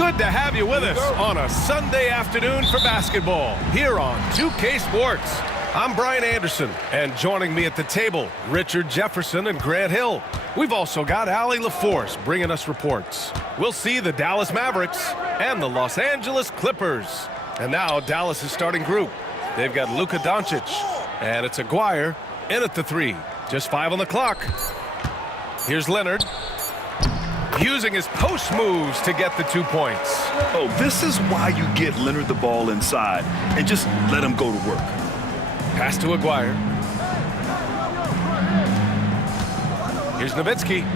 Good to have you with us on a Sunday afternoon for basketball here on 2K Sports. I'm Brian Anderson, and joining me at the table, Richard Jefferson and Grant Hill. We've also got Allie LaForce bringing us reports. We'll see the Dallas Mavericks and the Los Angeles Clippers. And now Dallas' starting group. They've got Luka Doncic, and it's Aguirre in at the three. Just 5 on the clock. Here's Leonard, using his post moves to get the 2 points. Oh, this is why you get Leonard the ball inside and just let him go to work. Pass to Aguirre. Here's Nowitzki.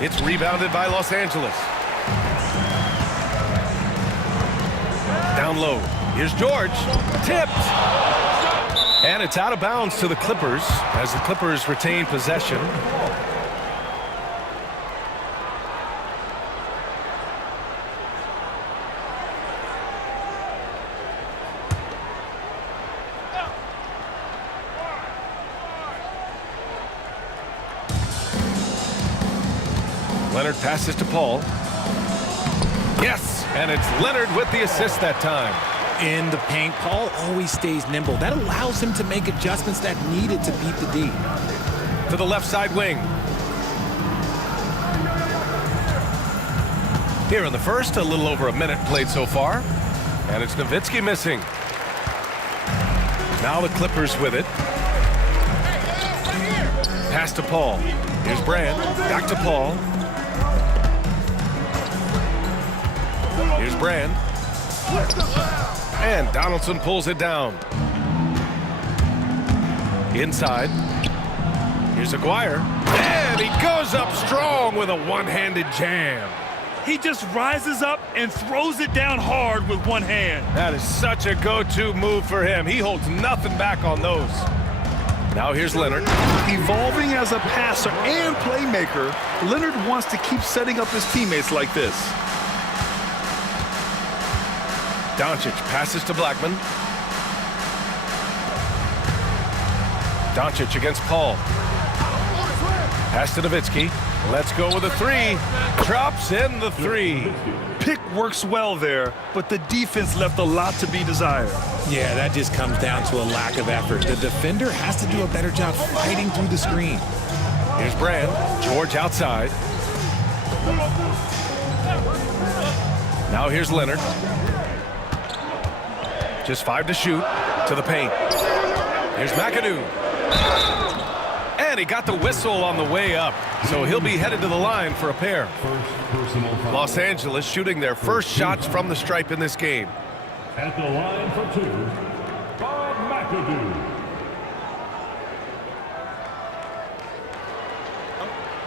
It's rebounded by Los Angeles. Down low. Here's George. Tipped. And it's out of bounds to the Clippers as the Clippers retain possession. Leonard passes to Paul. Yes, and it's Leonard with the assist that time. In the paint, Paul always stays nimble. That allows him to make adjustments that needed to beat the D. To the left side wing. Here in the first, a little over a minute played so far. And it's Nowitzki missing. Now the Clippers with it. Pass to Paul. Here's Brand. Back to Paul. Here's Brand. And Donaldson pulls it down. Inside. Here's Aguirre. And he goes up strong with a one-handed jam. He just rises up and throws it down hard with one hand. That is such a go-to move for him. He holds nothing back on those. Now here's Leonard. Evolving as a passer and playmaker, Leonard wants to keep setting up his teammates like this. Doncic passes to Blackman. Doncic against Paul. Pass to Nowitzki. Let's go with a three. Drops in the three. Pick works well there, but the defense left a lot to be desired. Yeah, that just comes down to a lack of effort. The defender has to do a better job fighting through the screen. Here's Brand. George outside. Now here's Leonard. Just 5 to shoot. To the paint. Here's McAdoo. And he got the whistle on the way up. So he'll be headed to the line for a pair. Los Angeles shooting their first shots from the stripe in this game. At the line for 2, Bob McAdoo.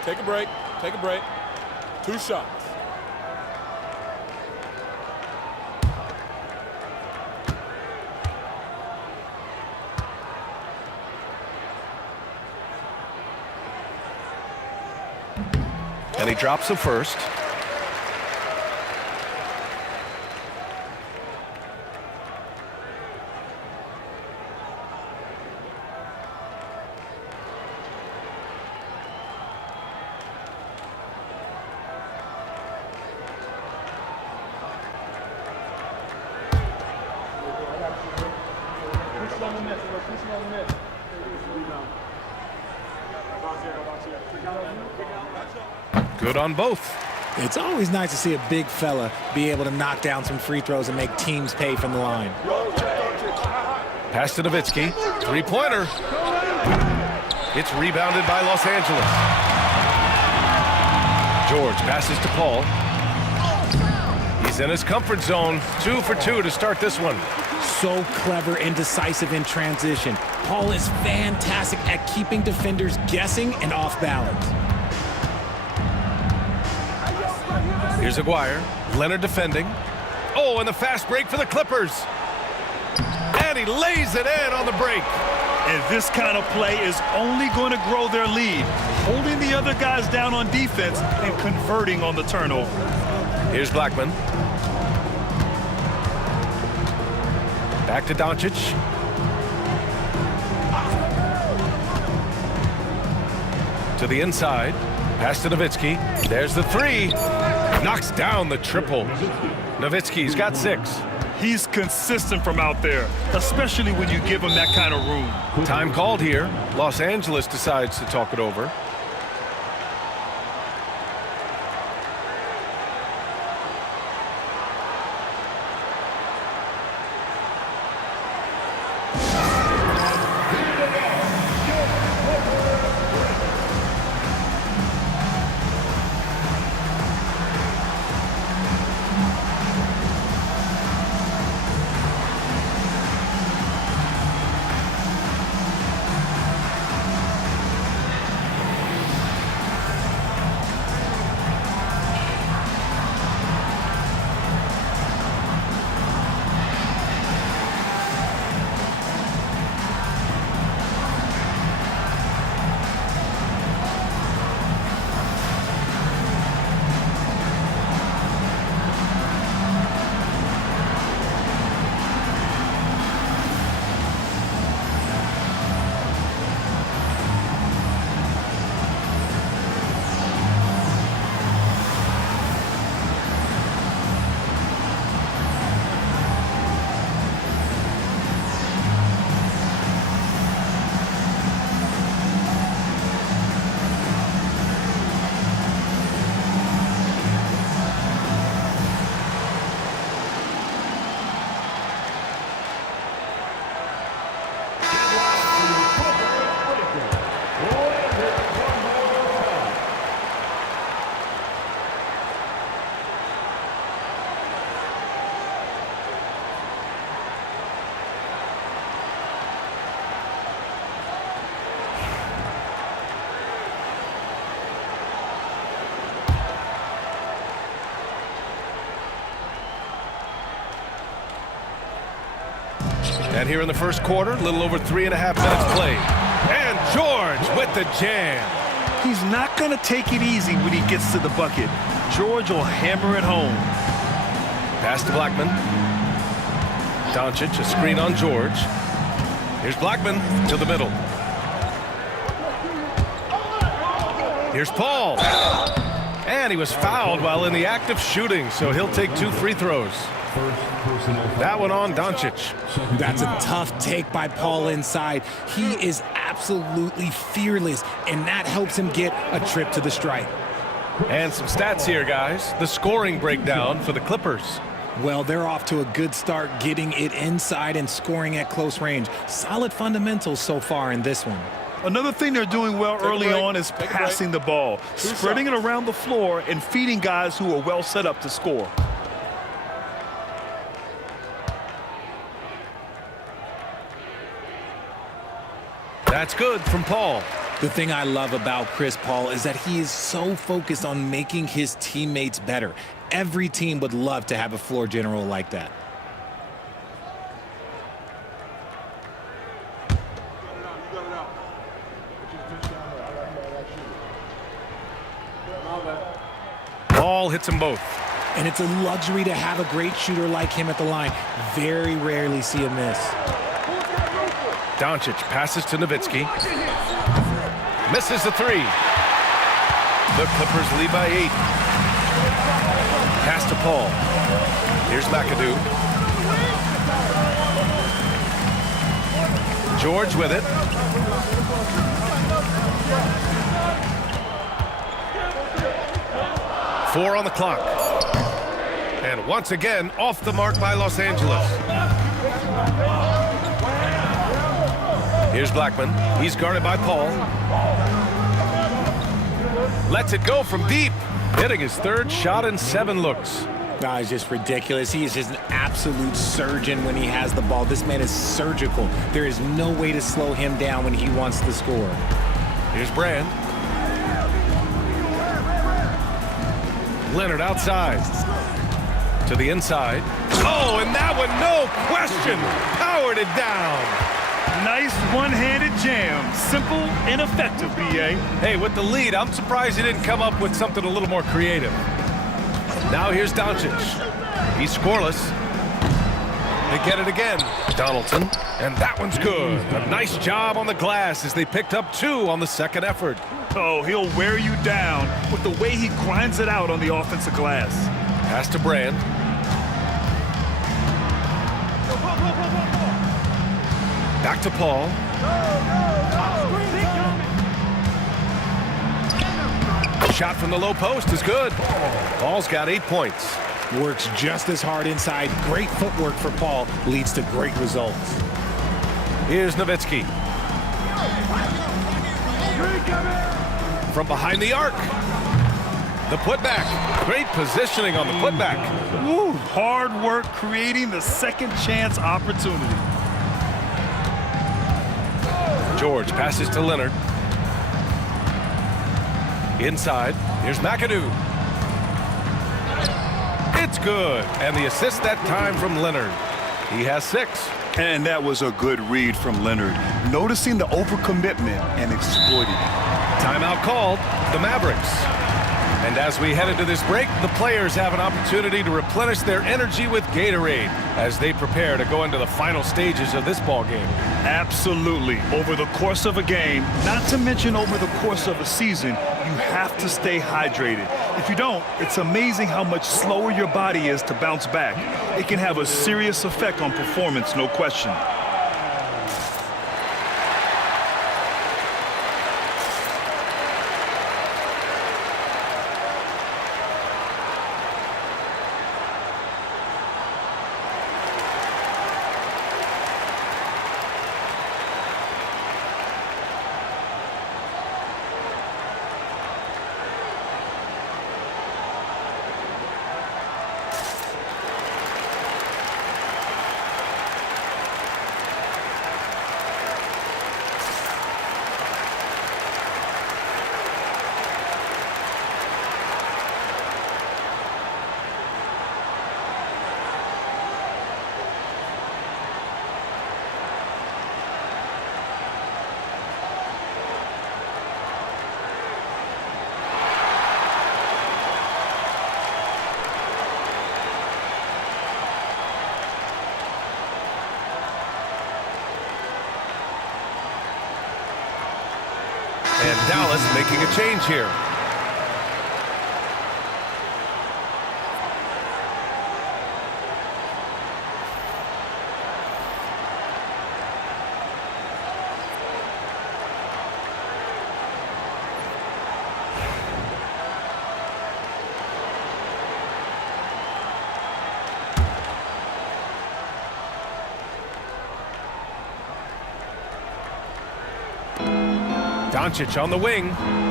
Take a break. Take a break. 2 shots. And he drops the first. Good on both. It's always nice to see a big fella be able to knock down some free throws and make teams pay from the line. Pass to Nowitzki. Three-pointer. It's rebounded by Los Angeles. George passes to Paul. He's in his comfort zone. 2 for 2 to start this one. So clever and decisive in transition. Paul is fantastic at keeping defenders guessing and off balance. Here's Aguirre. Leonard defending. Oh, and the fast break for the Clippers. And he lays it in on the break. And this kind of play is only going to grow their lead, holding the other guys down on defense and converting on the turnover. Here's Blackman. Back to Doncic. To the inside. Pass to Nowitzki. There's the three. Knocks down the triple. Nowitzki's got 6. He's consistent from out there, especially when you give him that kind of room. Time called here. Los Angeles decides to talk it over. And here in the first quarter, a little over 3.5 minutes played. And George with the jam. He's not going to take it easy when he gets to the bucket. George will hammer it home. Pass to Blackman. Doncic, a screen on George. Here's Blackman to the middle. Here's Paul. And he was fouled while in the act of shooting, so he'll take 2 free throws. That one on Doncic. That's a tough take by Paul inside. He is absolutely fearless, and that helps him get a trip to the stripe. And some stats here, guys. The scoring breakdown for the Clippers. Well, they're off to a good start getting it inside and scoring at close range. Solid fundamentals so far in this one. Another thing they're doing well early on is passing the ball, spreading it around the floor and feeding guys who are well set up to score. That's good from Paul. The thing I love about Chris Paul is that he is so focused on making his teammates better. Every team would love to have a floor general like that. Paul hits them both. And it's a luxury to have a great shooter like him at the line. Very rarely see a miss. Doncic passes to Nowitzki. Misses the 3. The Clippers lead by 8. Pass to Paul. Here's McAdoo. George with it. Four on the clock. And once again, off the mark by Los Angeles. Here's Blackman. He's guarded by Paul. Lets it go from deep. Hitting his 3rd shot in 7 looks. It's just ridiculous. He is just an absolute surgeon when he has the ball. This man is surgical. There is no way to slow him down when he wants to score. Here's Brand. Leonard outside. To the inside. Oh, and that one, no question, powered it down. Nice one-handed jam. Simple and effective, B.A. Hey, with the lead, I'm surprised he didn't come up with something a little more creative. Now here's Doncic. He's scoreless. They get it again. Donaldson, and that one's good. A nice job on the glass as they picked up 2 on the second effort. Oh, he'll wear you down with the way he grinds it out on the offensive glass. Pass to Brand. Back to Paul. Shot from the low post is good. Paul's got 8 points. Works just as hard inside. Great footwork for Paul. Leads to great results. Here's Nowitzki. From behind the arc. The putback. Great positioning on the putback. Woo, hard work creating the second chance opportunity. George passes to Leonard. Inside, here's McAdoo. It's good, and the assist that time from Leonard. He has 6. And that was a good read from Leonard, noticing the overcommitment and exploiting it. Timeout called, the Mavericks. And as we head into this break, the players have an opportunity to replenish their energy with Gatorade as they prepare to go into the final stages of this ball game. Absolutely. Over the course of a game, not to mention over the course of a season, you have to stay hydrated. If you don't, it's amazing how much slower your body is to bounce back. It can have a serious effect on performance, no question. And Dallas making a change here. Doncic on the wing,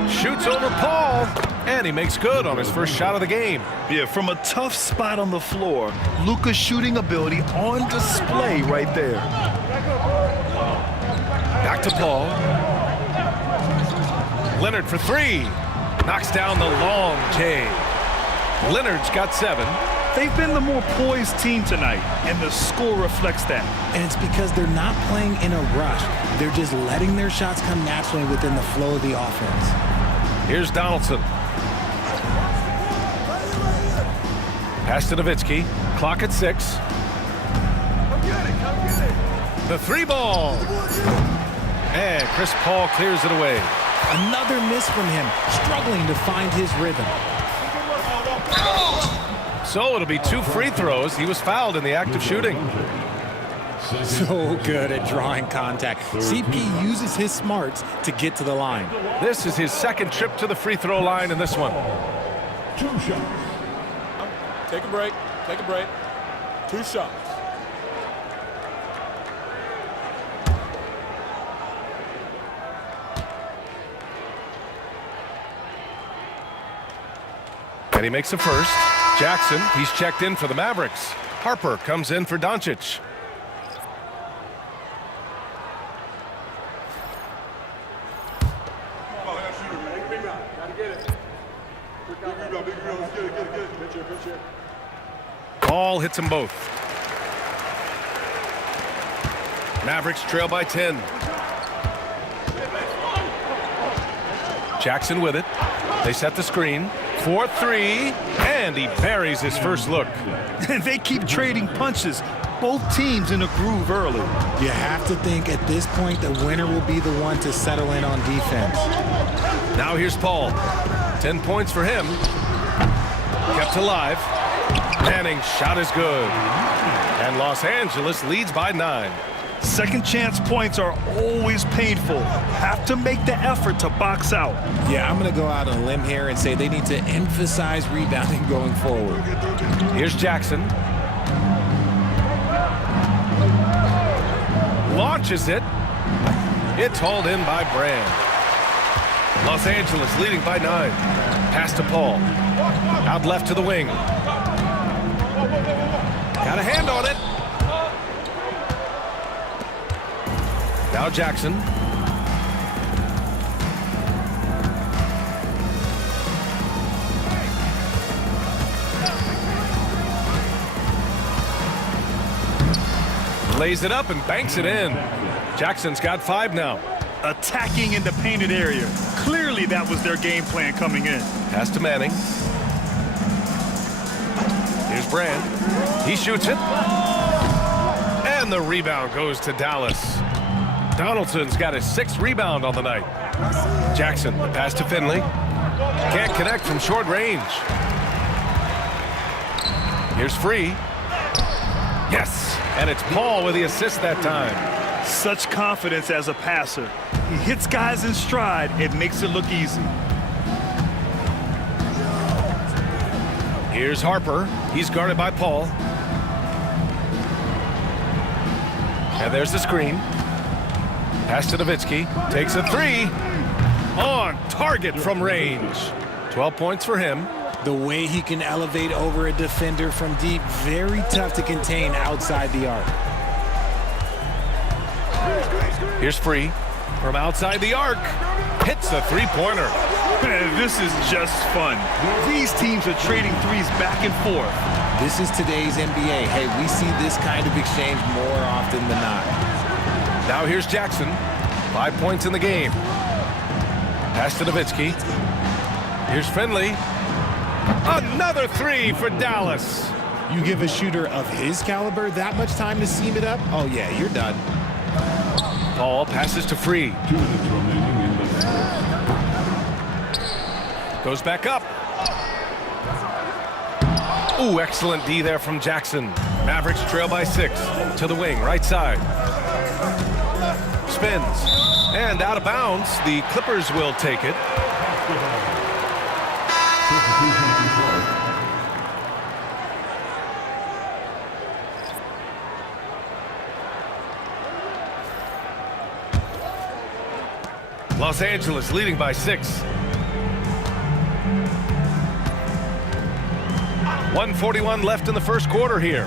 shoots over Paul, and he makes good on his first shot of the game. Yeah, from a tough spot on the floor, Luka's shooting ability on display right there. Back to Paul. Leonard for 3. Knocks down the long J. Leonard's got 7. They've been the more poised team tonight, and the score reflects that. And it's because they're not playing in a rush. They're just letting their shots come naturally within the flow of the offense. Here's Donaldson. Pass to Nowitzki. Clock at 6. The 3 ball. And Chris Paul clears it away. Another miss from him, struggling to find his rhythm. So it'll be 2 free throws. He was fouled in the act of shooting. So good at drawing contact. CP uses his smarts to get to the line. This is his second trip to the free throw line in this one. 2 shots. Take a break. Take a break. 2 shots. And he makes a first. Jackson, he's checked in for the Mavericks. Harper comes in for Doncic. Ball hits them both. Mavericks trail by 10. Jackson with it. They set the screen. 4-3, and he buries his first look. And they keep trading punches. both teams in a groove early. You have to think at this point the winner will be the one to settle in on defense. Now here's Paul. 10 points for him. Kept alive. Manning's shot is good. And Los Angeles leads by 9. Second chance points are always painful. Have to make the effort to box out. Yeah, I'm going to go out on a limb here and say they need to emphasize rebounding going forward. Here's Jackson. Launches it. It's hauled in by Brand. Los Angeles leading by 9. Pass to Paul. Out left to the wing. Got a hand on it. Now Jackson. Lays it up and banks it in. Jackson's got 5 now. Attacking in the painted area. Clearly that was their game plan coming in. Pass to Manning. Here's Brand. He shoots it. And the rebound goes to Dallas. Donaldson's got his 6th rebound on the night. Jackson, the pass to Finley. Can't connect from short range. Here's Free. Yes, and it's Paul with the assist that time. Such confidence as a passer. He hits guys in stride. It makes it look easy. Here's Harper. He's guarded by Paul. And there's the screen. Pass to Nowitzki. Takes a 3. On target from range. 12 points for him. The way he can elevate over a defender from deep, very tough to contain outside the arc. Here's Free. From outside the arc. Hits a 3-pointer. Man, this is just fun. These teams are trading threes back and forth. This is today's NBA. Hey, we see this kind of exchange more often than not. Now here's Jackson. 5 points in the game. Pass to Nowitzki. Here's Finley. Another 3 for Dallas. You give a shooter of his caliber that much time to seam it up? Oh, yeah, you're done. Paul passes to Free. 2 minutes remaining in the third. Goes back up. Ooh, excellent D there from Jackson. Mavericks trail by 6. To the wing, right side. Spins. And out of bounds. The Clippers will take it. Los Angeles leading by 6. 1:41 left in the first quarter here.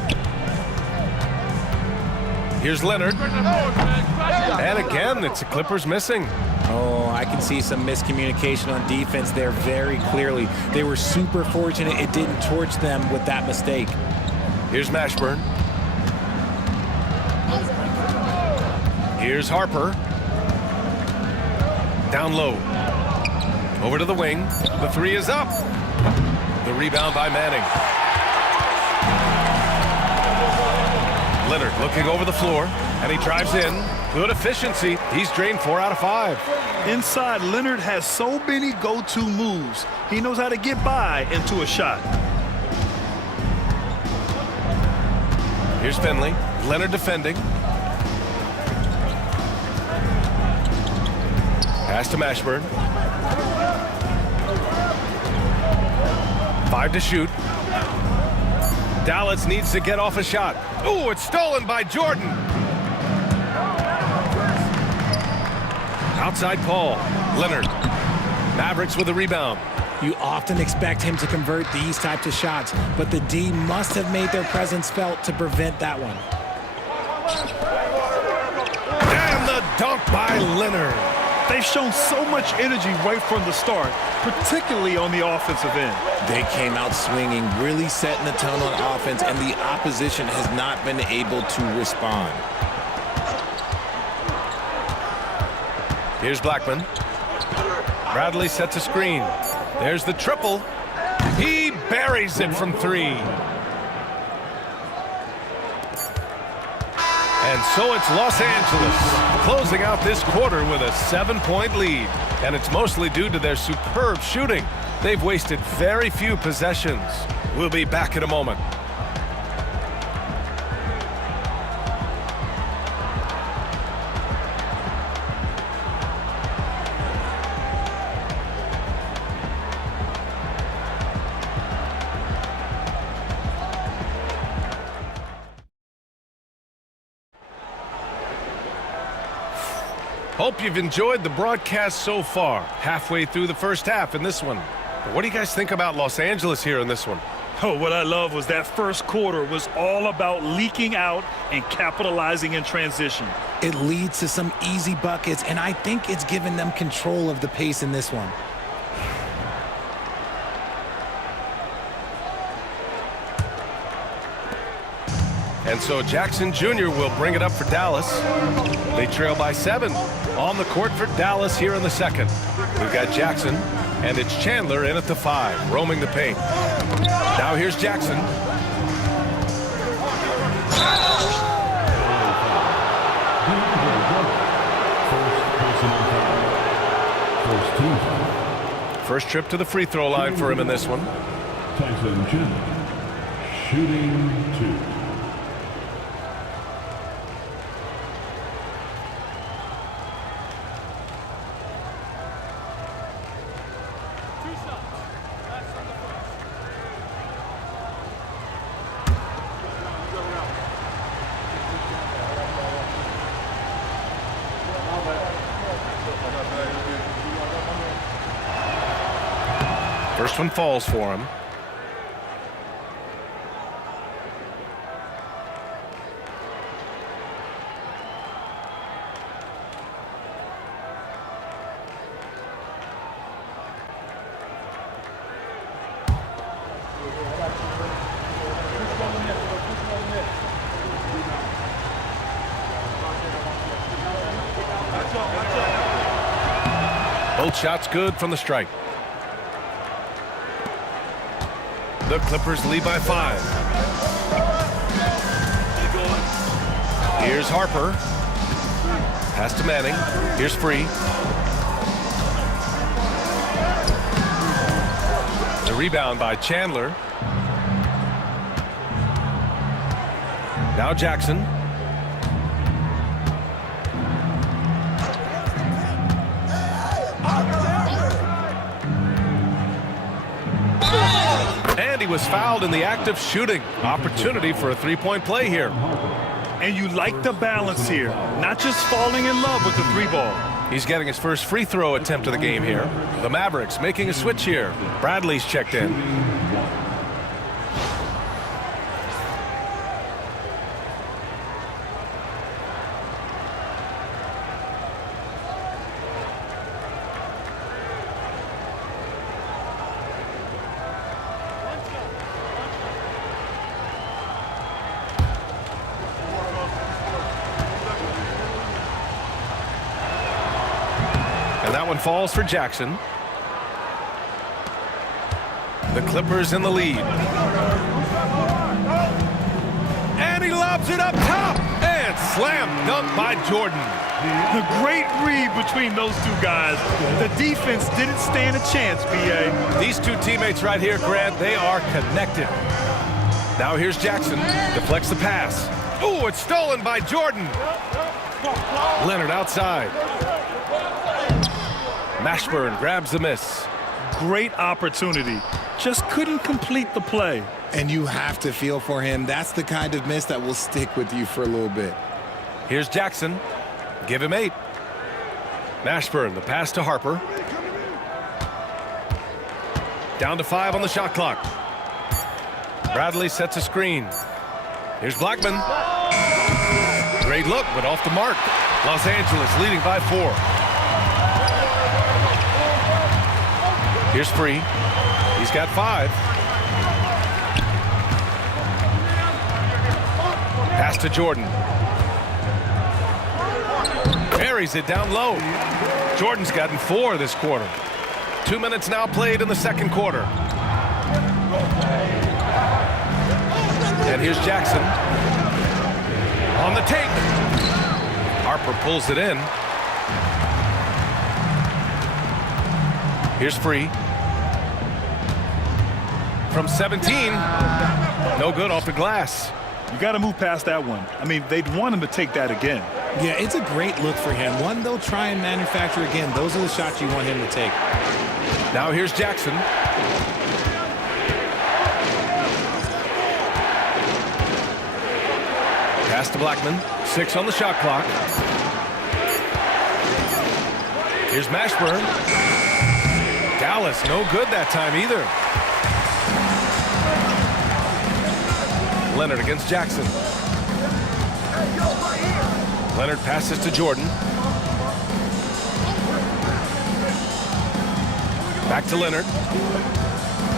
Here's Leonard. And again, it's the Clippers missing. Oh, I can see some miscommunication on defense there very clearly. They were super fortunate it didn't torch them with that mistake. Here's Mashburn. Here's Harper. Down low. Over to the wing. The 3 is up. The rebound by Manning. Leonard looking over the floor, and he drives in. Good efficiency. He's drained 4 out of 5. Inside, Leonard has so many go-to moves. He knows how to get by into a shot. Here's Finley. Leonard defending. Pass to Mashburn. 5 to shoot. Dallas needs to get off a shot. Ooh, it's stolen by Jordan. Outside Paul. Leonard. Mavericks with the rebound. You often expect him to convert these types of shots, but the D must have made their presence felt to prevent that one. And the dunk by Leonard. They've shown so much energy right from the start, particularly on the offensive end. They came out swinging, really setting the tone on offense, and the opposition has not been able to respond. Here's Blackman. Bradley sets a screen. There's the triple. He buries it from 3. And so it's Los Angeles closing out this quarter with a 7-point lead. And it's mostly due to their superb shooting. They've wasted very few possessions. We'll be back in a moment. Hope you've enjoyed the broadcast so far. Halfway through the first half in this one. But what do you guys think about Los Angeles here in this one? Oh, what I love was that first quarter was all about leaking out and capitalizing in transition. It leads to some easy buckets, and I think it's given them control of the pace in this one. And so Jackson Jr. will bring it up for Dallas. They trail by 7. On the court for Dallas here in the second. We've got Jackson, and it's Chandler in at the 5, roaming the paint. Now here's Jackson. First trip to the free throw line for him in this one. Jackson Jr. shooting 2. First one falls for him. Both shots good from the strike. The Clippers lead by 5. Here's Harper. Pass to Manning. Here's Free. The rebound by Chandler. Now Jackson. And he was fouled in the act of shooting. Opportunity for a three-point play here. And you like the balance here, not just falling in love with the 3-ball. He's getting his first free throw attempt of the game here. The Mavericks making a switch here. Bradley's checked in. And that one falls for Jackson. The Clippers in the lead. And he lobs it up top. And slam dunk by Jordan. The great read between those two guys. The defense didn't stand a chance, B.A. These two teammates right here, Grant, they are connected. Now here's Jackson. Deflects the pass. Ooh, it's stolen by Jordan. Leonard outside. Mashburn grabs the miss. Great opportunity. Just couldn't complete the play. And you have to feel for him. That's the kind of miss that will stick with you for a little bit. Here's Jackson. Give him 8. Mashburn, the pass to Harper. Down to 5 on the shot clock. Bradley sets a screen. Here's Blackman. Great look, but off the mark. Los Angeles leading by 4. Here's Free. He's got 5. Pass to Jordan. Buries it down low. Jordan's gotten 4 this quarter. 2 minutes now played in the second quarter. And here's Jackson. On the take. Harper pulls it in. Here's Free. From 17. No good off the glass. You got to move past that one. I mean, they'd want him to take that again. Yeah, it's a great look for him. One they'll try and manufacture again. Those are the shots you want him to take. Now here's Jackson. Pass to Blackman. 6 on the shot clock. Here's Mashburn. Dallas, no good that time either. Leonard against Jackson. Leonard passes to Jordan. Back to Leonard.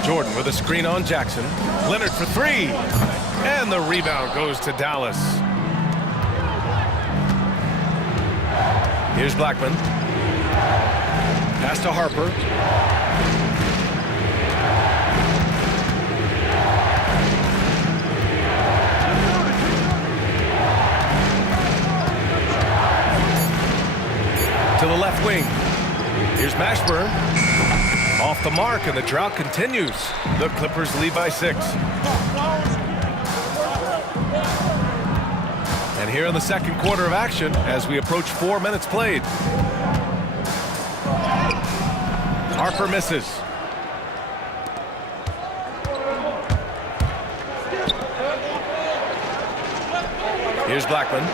Jordan with a screen on Jackson. Leonard for 3. And the rebound goes to Dallas. Here's Blackman. Pass to Harper. To the left wing. Here's Mashburn. Off the mark, and the drought continues. The Clippers lead by 6. And here in the second quarter of action, as we approach 4 minutes played. Harper misses. Here's Blackman.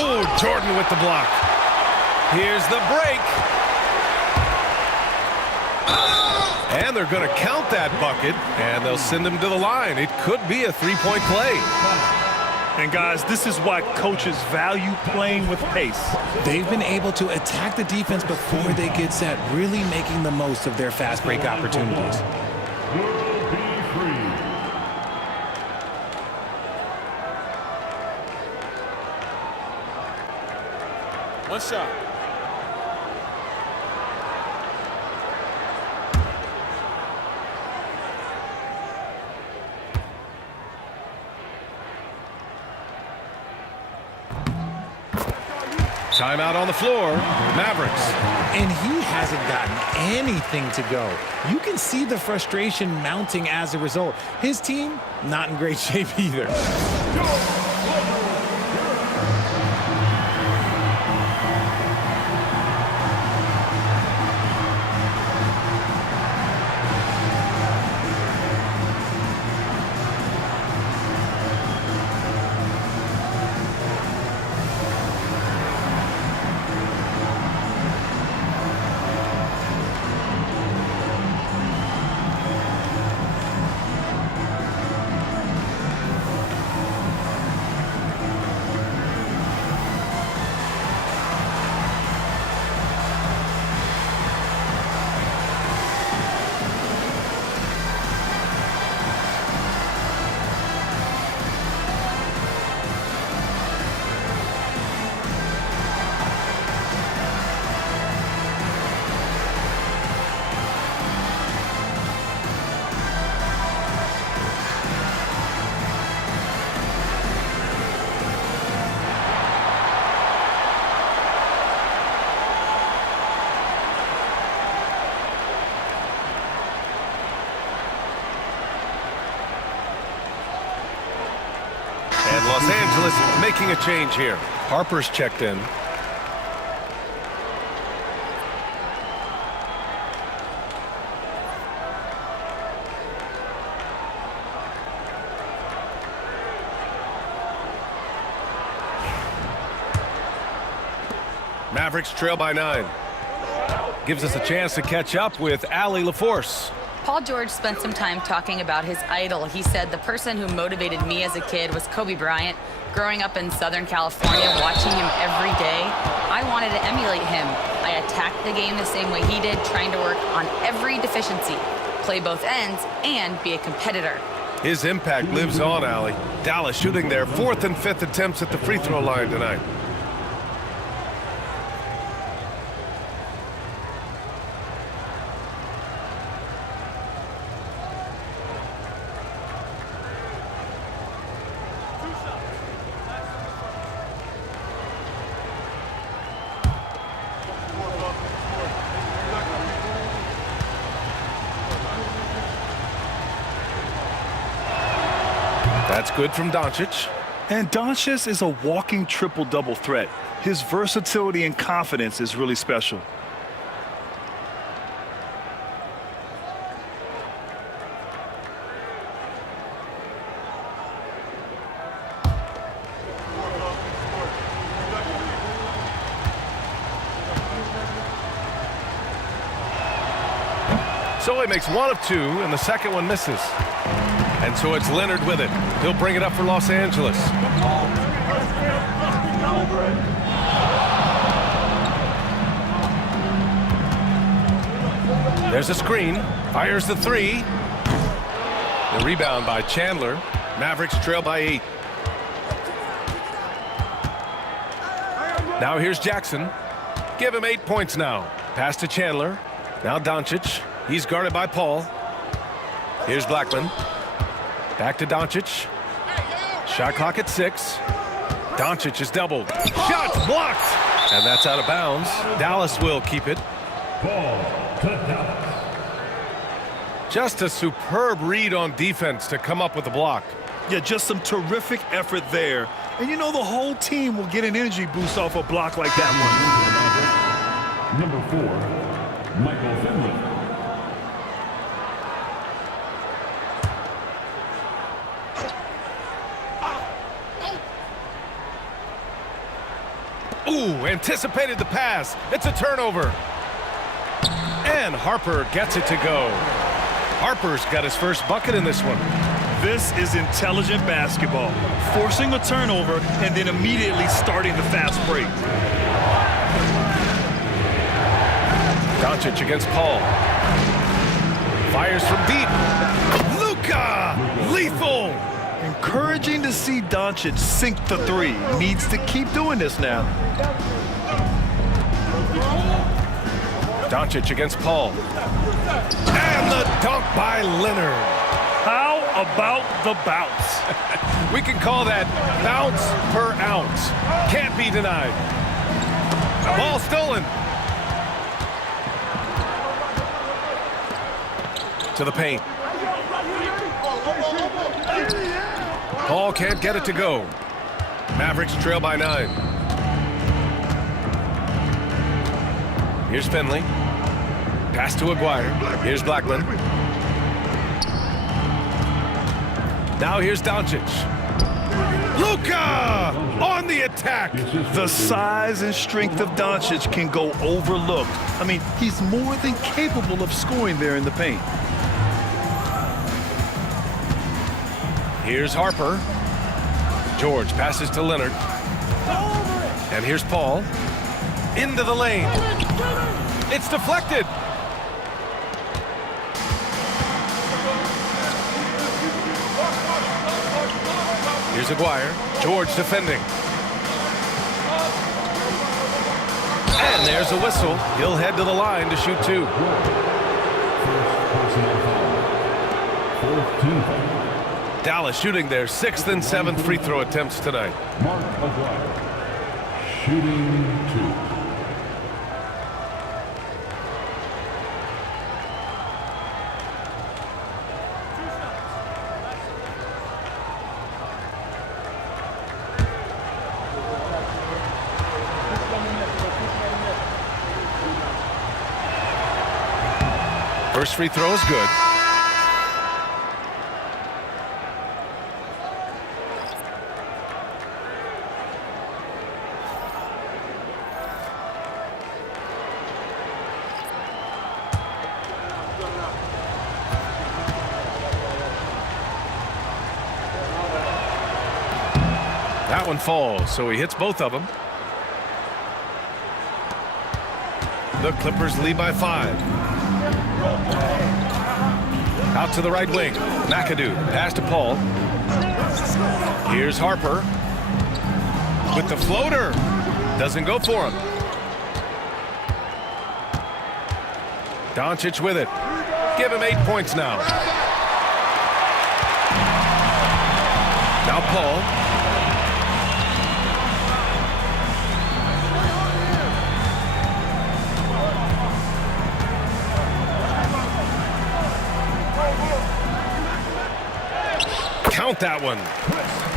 Oh, Jordan with the block. Here's the break. And they're going to count that bucket, and they'll send him to the line. It could be a 3-point play. And guys, this is why coaches value playing with pace. They've been able to attack the defense before they get set, really making the most of their fast break opportunities. Will be free. One shot. Timeout on the floor. Mavericks. And he hasn't gotten anything to go. You can see the frustration mounting as a result. His team, not in great shape either. And Los Angeles making a change here. Harper's checked in. Mavericks trail by 9. Gives us a chance to catch up with Allie LaForce. Paul George spent some time talking about his idol. He said, the person who motivated me as a kid was Kobe Bryant. Growing up in Southern California, watching him every day, I wanted to emulate him. I attacked the game the same way he did, trying to work on every deficiency, play both ends, and be a competitor. His impact lives on, Allie. Dallas shooting their 4th and 5th attempts at the free throw line tonight. That's good from Doncic. And Doncic is a walking triple-double threat. His versatility and confidence is really special. So he makes one of two, and the second one misses. And so it's Leonard with it. He'll bring it up for Los Angeles. There's a screen. Fires the three. The rebound by Chandler. Mavericks trail by 8. Now here's Jackson. Give him 8 points now. Pass to Chandler. Now Doncic. He's guarded by Paul. Here's Blackman. Back to Doncic. Shot clock at 6. Doncic is doubled. Shot blocked. And that's out of bounds. Dallas will keep it. Ball to Dallas. Just a superb read on defense to come up with the block. Yeah, just some terrific effort there. And you know the whole team will get an energy boost off a block like that one. Number 4, Michael Finley. Ooh, anticipated the pass. It's a turnover. And Harper gets it to go. Harper's got his first bucket in this one. This is intelligent basketball. Forcing a turnover and then immediately starting the fast break. Doncic against Paul. Fires from deep. Luka! Lethal! Encouraging to see Doncic sink the three. Needs to keep doing this now. Doncic against Paul. And the dunk by Leonard. How about the bounce? We can call that bounce per ounce. Can't be denied. Ball stolen. To the paint. Paul can't get it to go. Mavericks trail by 9. Here's Finley. Pass to Aguirre. Here's Blackman. Now here's Doncic. Luka on the attack. The size and strength of Doncic can go overlooked. I mean, he's more than capable of scoring there in the paint. Here's Harper. George passes to Leonard. And here's Paul. Into the lane. It's deflected. Here's Aguirre. George defending. And there's a whistle. He'll head to the line to shoot 2. Dallas shooting their 6th and 7th free throw attempts tonight. Mark Aguirre, shooting 2. First free throw is good. That one falls, so he hits both of them. The Clippers lead by 5. Out to the right wing. McAdoo. Pass to Paul. Here's Harper. With the floater. Doesn't go for him. Doncic with it. Give him 8 points now. Now Paul. count that one.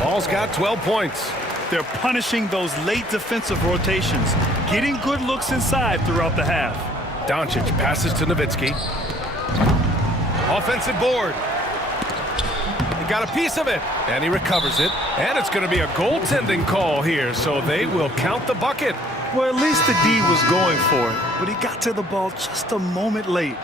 Ball's got 12 points. They're punishing those late defensive rotations, getting good looks inside throughout the half. Doncic passes to Nowitzki. Offensive board. He got a piece of it, and he recovers it. And it's going to be a goaltending call here, so they will count the bucket. Well, at least the D was going for it, but he got to the ball just a moment late.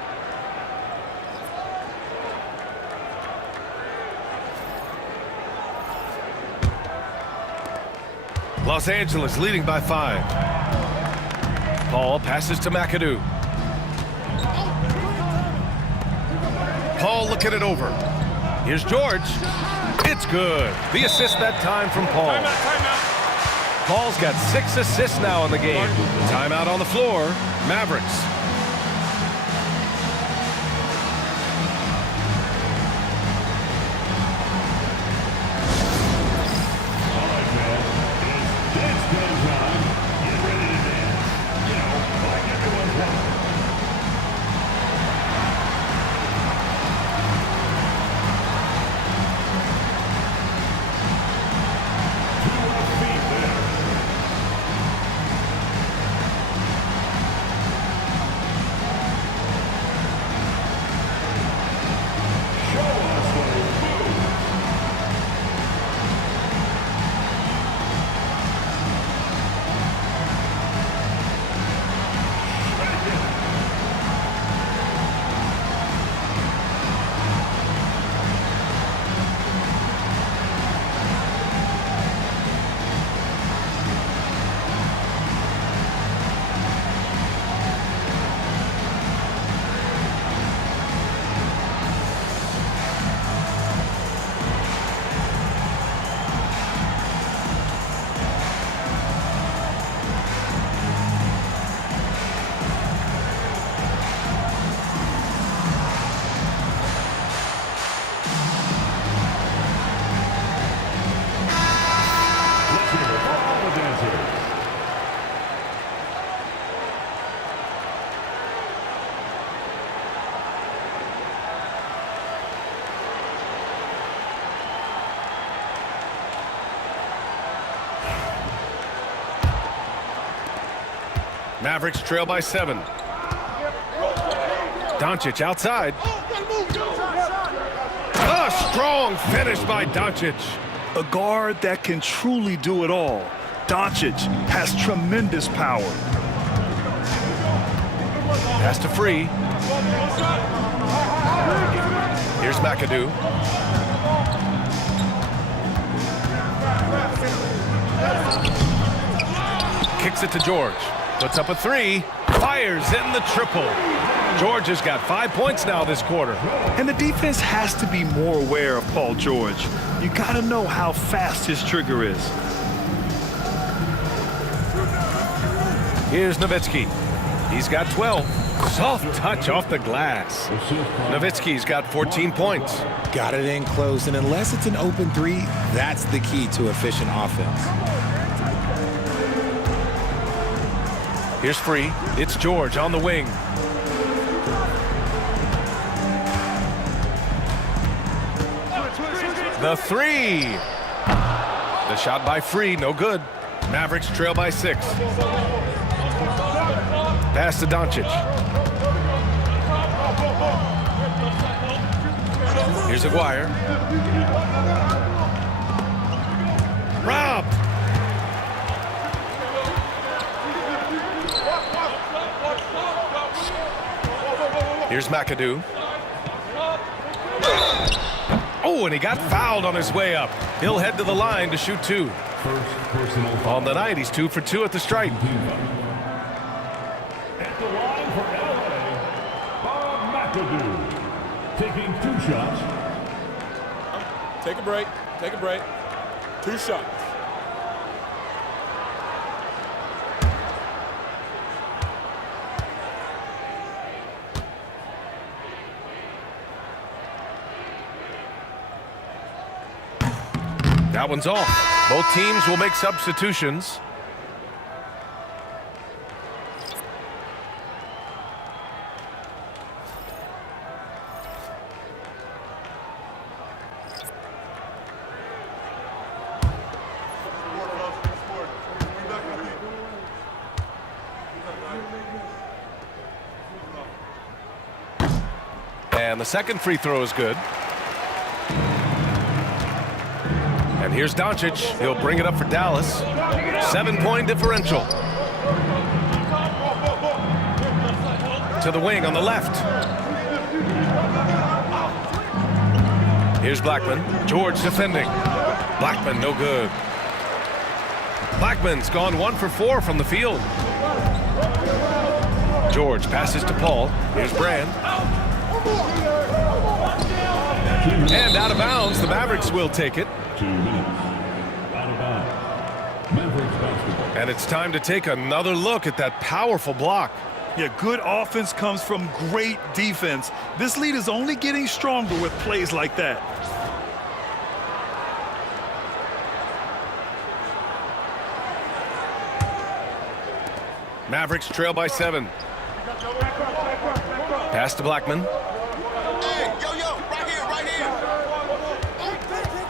Los Angeles leading by 5. Paul passes to McAdoo. Paul looking it over. Here's George. It's good. The assist that time from Paul. Timeout. Paul's got 6 assists now in the game. Timeout on the floor. Mavericks. All right, man. It's dance time. Get ready to dance. You know, like everyone's watching. Mavericks trail by 7. Doncic outside. A strong finish by Doncic. A guard that can truly do it all. Doncic has tremendous power. Pass to Free. Here's McAdoo. Kicks it to George. Puts up a 3. Fires in the triple. George has got 5 points now this quarter. And the defense has to be more aware of Paul George. You got to know how fast his trigger is. Here's Nowitzki. He's got 12. Soft touch off the glass. Nowitzki's got 14 points. Got it in close, and unless it's an open 3, that's the key to efficient offense. Here's Free. It's George on the wing. The 3. The shot by Free, no good. Mavericks trail by 6. Pass to Doncic. Here's Aguirre. Robbed. Here's McAdoo. Oh, and he got fouled on his way up. He'll head to the line to shoot 2. First personal foul. On the night, he's 2 for 2 at the stripe. At the line for LA, Bob McAdoo. Taking 2 shots. Take a break. Take a break. 2 shots. That one's off. Both teams will make substitutions. And the second free throw is good. And here's Doncic. He'll bring it up for Dallas. 7-point differential. To the wing on the left. Here's Blackman. George defending. Blackman no good. Blackman's gone 1 for 4 from the field. George passes to Paul. Here's Brand. And out of bounds. The Mavericks will take it. 2 minutes. Out of bounds. Mavericks basketball. And it's time to take another look at that powerful block. Yeah, good offense comes from great defense. This lead is only getting stronger with plays like that. Mavericks trail by 7. Pass to Blackman. Hey, yo, right here.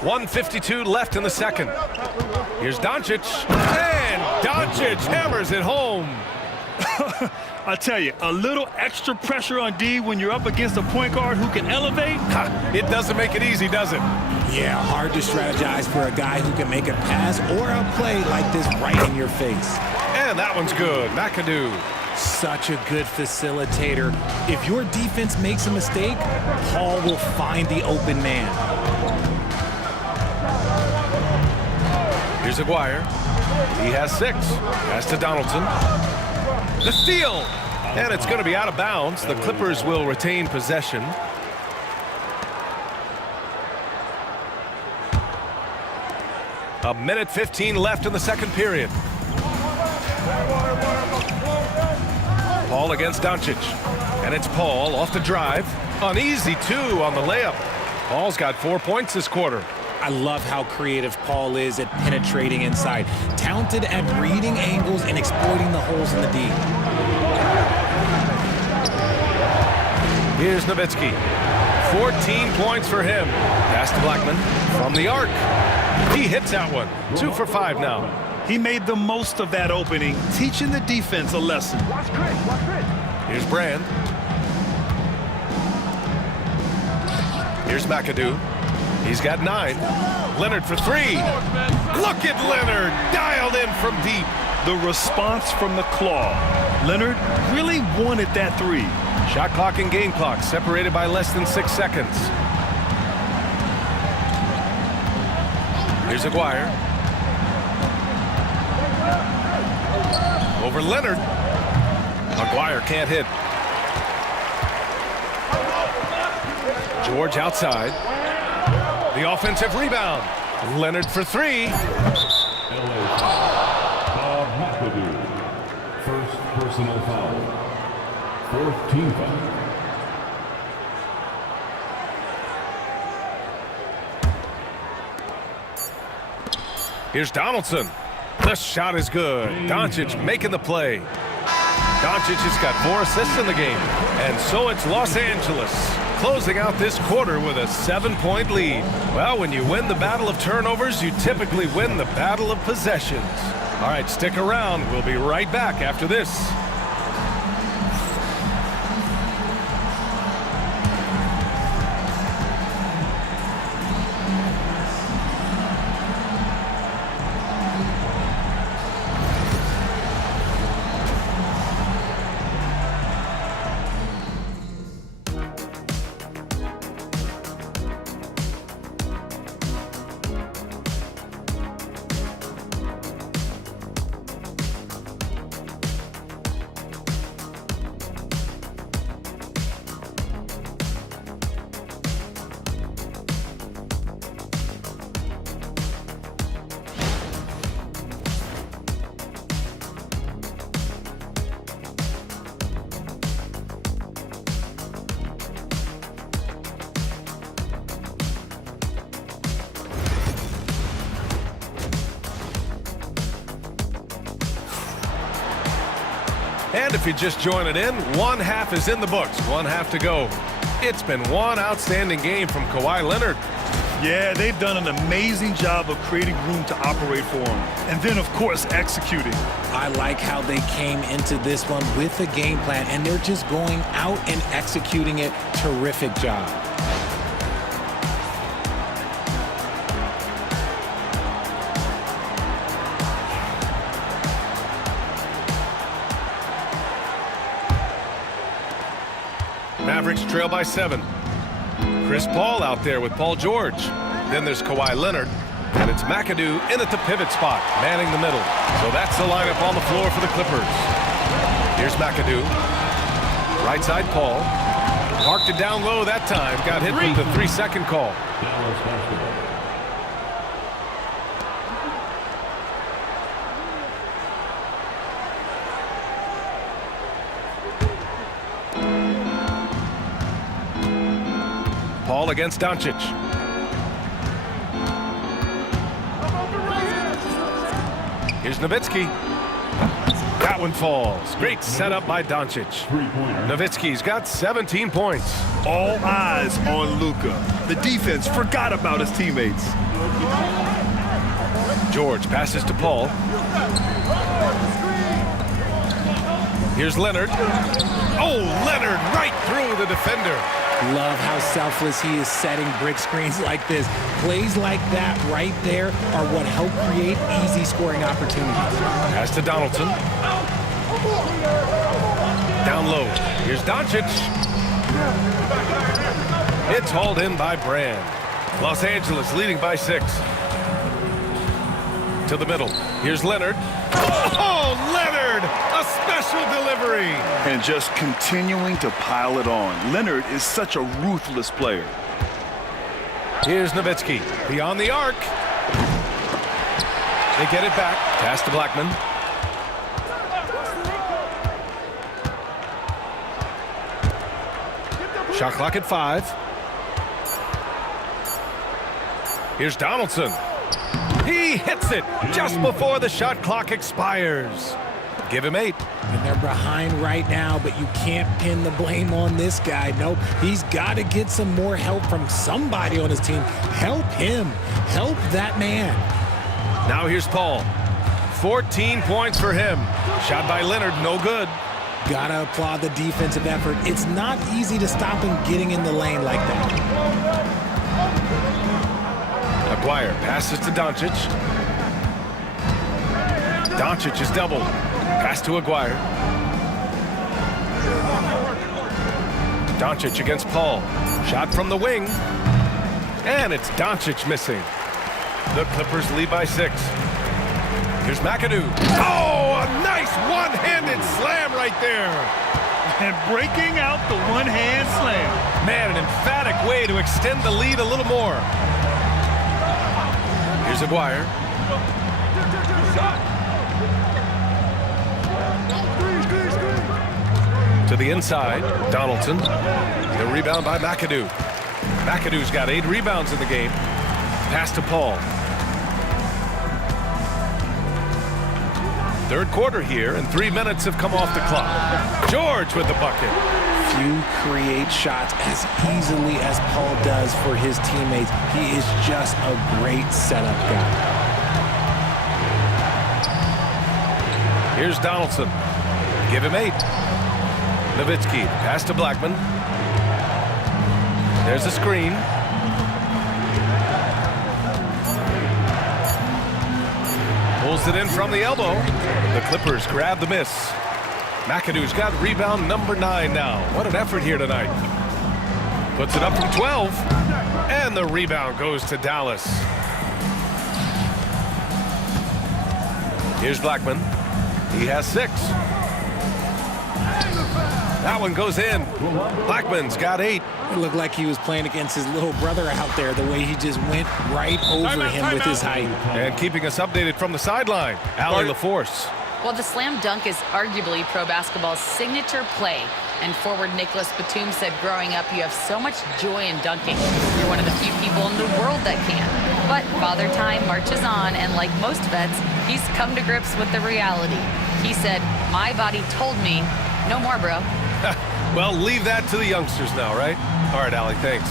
1:52 left in the second. Here's Doncic. And Doncic hammers it home. I tell you, a little extra pressure on D when you're up against a point guard who can elevate. It doesn't make it easy, does it? Yeah, hard to strategize for a guy who can make a pass or a play like this right in your face. And that one's good. McAdoo. Such a good facilitator. If your defense makes a mistake, Paul will find the open man. Here's Aguirre. He has 6. Pass to Donaldson. The steal. And it's going to be out of bounds. The Clippers will retain possession. A minute 15 left in the second period. Paul against Doncic. And it's Paul off the drive. An easy 2 on the layup. Paul's got 4 points this quarter. I love how creative Paul is at penetrating inside. Talented at reading angles and exploiting the holes in the D. Here's Nowitzki. 14 points for him. Pass to Blackman from the arc. He hits that one. 2 for 5 now. He made the most of that opening, teaching the defense a lesson. Here's Brand. Here's McAdoo. He's got 9. Leonard for 3. Look at Leonard, dialed in from deep. The response from the claw. Leonard really wanted that 3. Shot clock and game clock separated by less than 6 seconds. Here's Aguirre. Over Leonard. Aguirre can't hit. George outside. The offensive rebound. Leonard for 3. LA Bob McAdoo. First personal foul. 4th team foul. Here's Donaldson. The shot is good. Doncic making the play. Doncic has got 4 assists in the game. And so it's Los Angeles closing out this quarter with a 7-point lead. Well, when you win the battle of turnovers, you typically win the battle of possessions. All right, stick around. We'll be right back after this. And if you're just joining in, 1 half is in the books, 1 half to go. It's been one outstanding game from Kawhi Leonard. Yeah, they've done an amazing job of creating room to operate for him. And then, of course, executing. I like how they came into this one with a game plan, and they're just going out and executing it. Terrific job. Mavericks trail by 7. Chris Paul out there with Paul George. Then there's Kawhi Leonard. And it's McAdoo in at the pivot spot, manning the middle. So that's the lineup on the floor for the Clippers. Here's McAdoo. Right side Paul. Parked it down low that time. Got hit with the 3-second call. Dallas basketball. Paul against Doncic. Here's Nowitzki. That one falls. Great setup by Doncic. Nowitzki's got 17 points. All eyes on Luka. The defense forgot about his teammates. George passes to Paul. Here's Leonard. Oh, Leonard right through the defender. Love how selfless he is setting brick screens like this. Plays like that right there are what help create easy scoring opportunities. Pass to Donaldson. Down low. Here's Doncic. It's hauled in by Brand. Los Angeles leading by 6. To the middle. Here's Leonard. Oh, Leonard! A special delivery. And just continuing to pile it on. Leonard is such a ruthless player. Here's Nowitzki. Beyond the arc. They get it back. Pass to Blackman. Shot clock at 5. Here's Donaldson. He hits it just before the shot clock expires. Give him 8. And they're behind right now, but you can't pin the blame on this guy. Nope, he's got to get some more help from somebody on his team. Help him. Help that man. Now here's Paul. 14 points for him. Shot by Leonard, no good. Gotta applaud the defensive effort. It's not easy to stop him getting in the lane like that. Aguirre passes to Doncic. Doncic is doubled. Pass to Aguirre. Doncic against Paul. Shot from the wing. And it's Doncic missing. The Clippers lead by 6. Here's McAdoo. Oh, a nice one-handed slam right there. And breaking out the one-hand slam. Man, an emphatic way to extend the lead a little more. Here's Aguirre. To the inside, Donaldson. The rebound by McAdoo. McAdoo's got 8 rebounds in the game. Pass to Paul. Third quarter here, and 3 minutes have come off the clock. George with the bucket. Few create shots as easily as Paul does for his teammates. He is just a great setup guy. Here's Donaldson. Give him 8. Nowitzki, pass to Blackman. There's a screen. Pulls it in from the elbow. The Clippers grab the miss. McAdoo's got rebound number 9 now. What an effort here tonight. Puts it up from 12. And the rebound goes to Dallas. Here's Blackman. He has 6. That one goes in. Blackman's got 8. It looked like he was playing against his little brother out there, the way he just went right over him with his height. And keeping us updated from the sideline, Allie LaForce. Well, the slam dunk is arguably pro basketball's signature play. And forward Nicholas Batum said growing up, you have so much joy in dunking. You're one of the few people in the world that can. But Father Time marches on, and like most vets, he's come to grips with the reality. He said, my body told me, no more, bro. Well, leave that to the youngsters now, right? All right, Allie, thanks.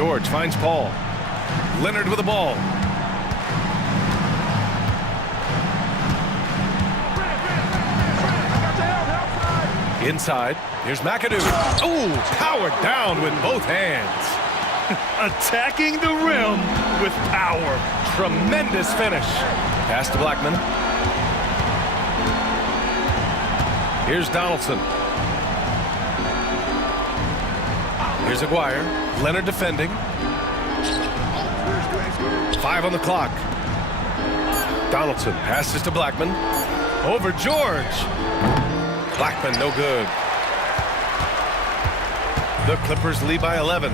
George finds Paul. Leonard with the ball. Inside, here's McAdoo. Ooh, powered down with both hands. Attacking the rim with power. Tremendous finish. Pass to Blackman. Here's Donaldson. Here's Aguirre. Leonard defending. 5 on the clock. Donaldson passes to Blackman. Over George. Blackman, no good. The Clippers lead by 11.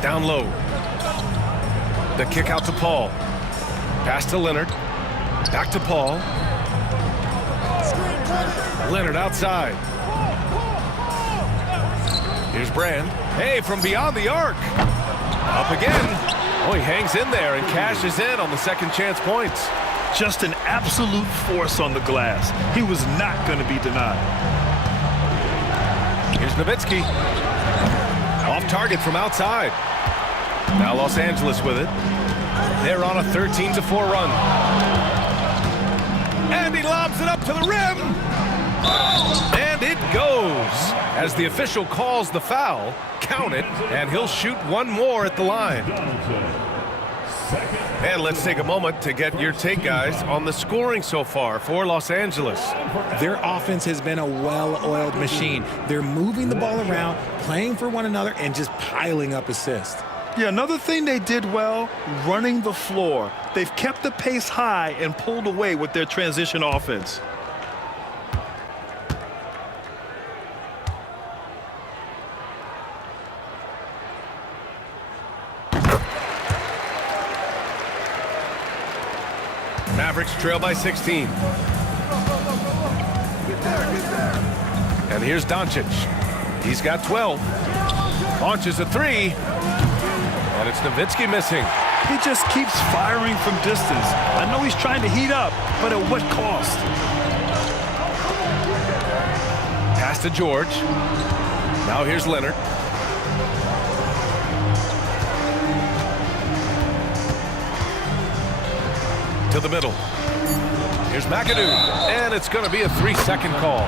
Down low. The kick out to Paul. Pass to Leonard. Back to Paul. Leonard outside. Here's Brand. Hey, from beyond the arc. Up again. Oh, he hangs in there and cashes in on the second chance points. Just an absolute force on the glass. He was not going to be denied. Here's Nowitzki. Off target from outside. Now Los Angeles with it. They're on a 13-4 run. And he lobs it up to the rim. And it goes. As the official calls the foul, count it, and he'll shoot one more at the line. And let's take a moment to get your take, guys, on the scoring so far for Los Angeles. Their offense has been a well-oiled machine. They're moving the ball around, playing for one another, and just piling up assists. Yeah, another thing they did well, running the floor. They've kept the pace high and pulled away with their transition offense. Mavericks trail by 16. And here's Doncic. He's got 12. Launches a three. And it's Nowitzki missing. He just keeps firing from distance. I know he's trying to heat up, but at what cost? Pass to George. Now here's Leonard. To the middle. Here's McAdoo. And it's going to be a 3-second call.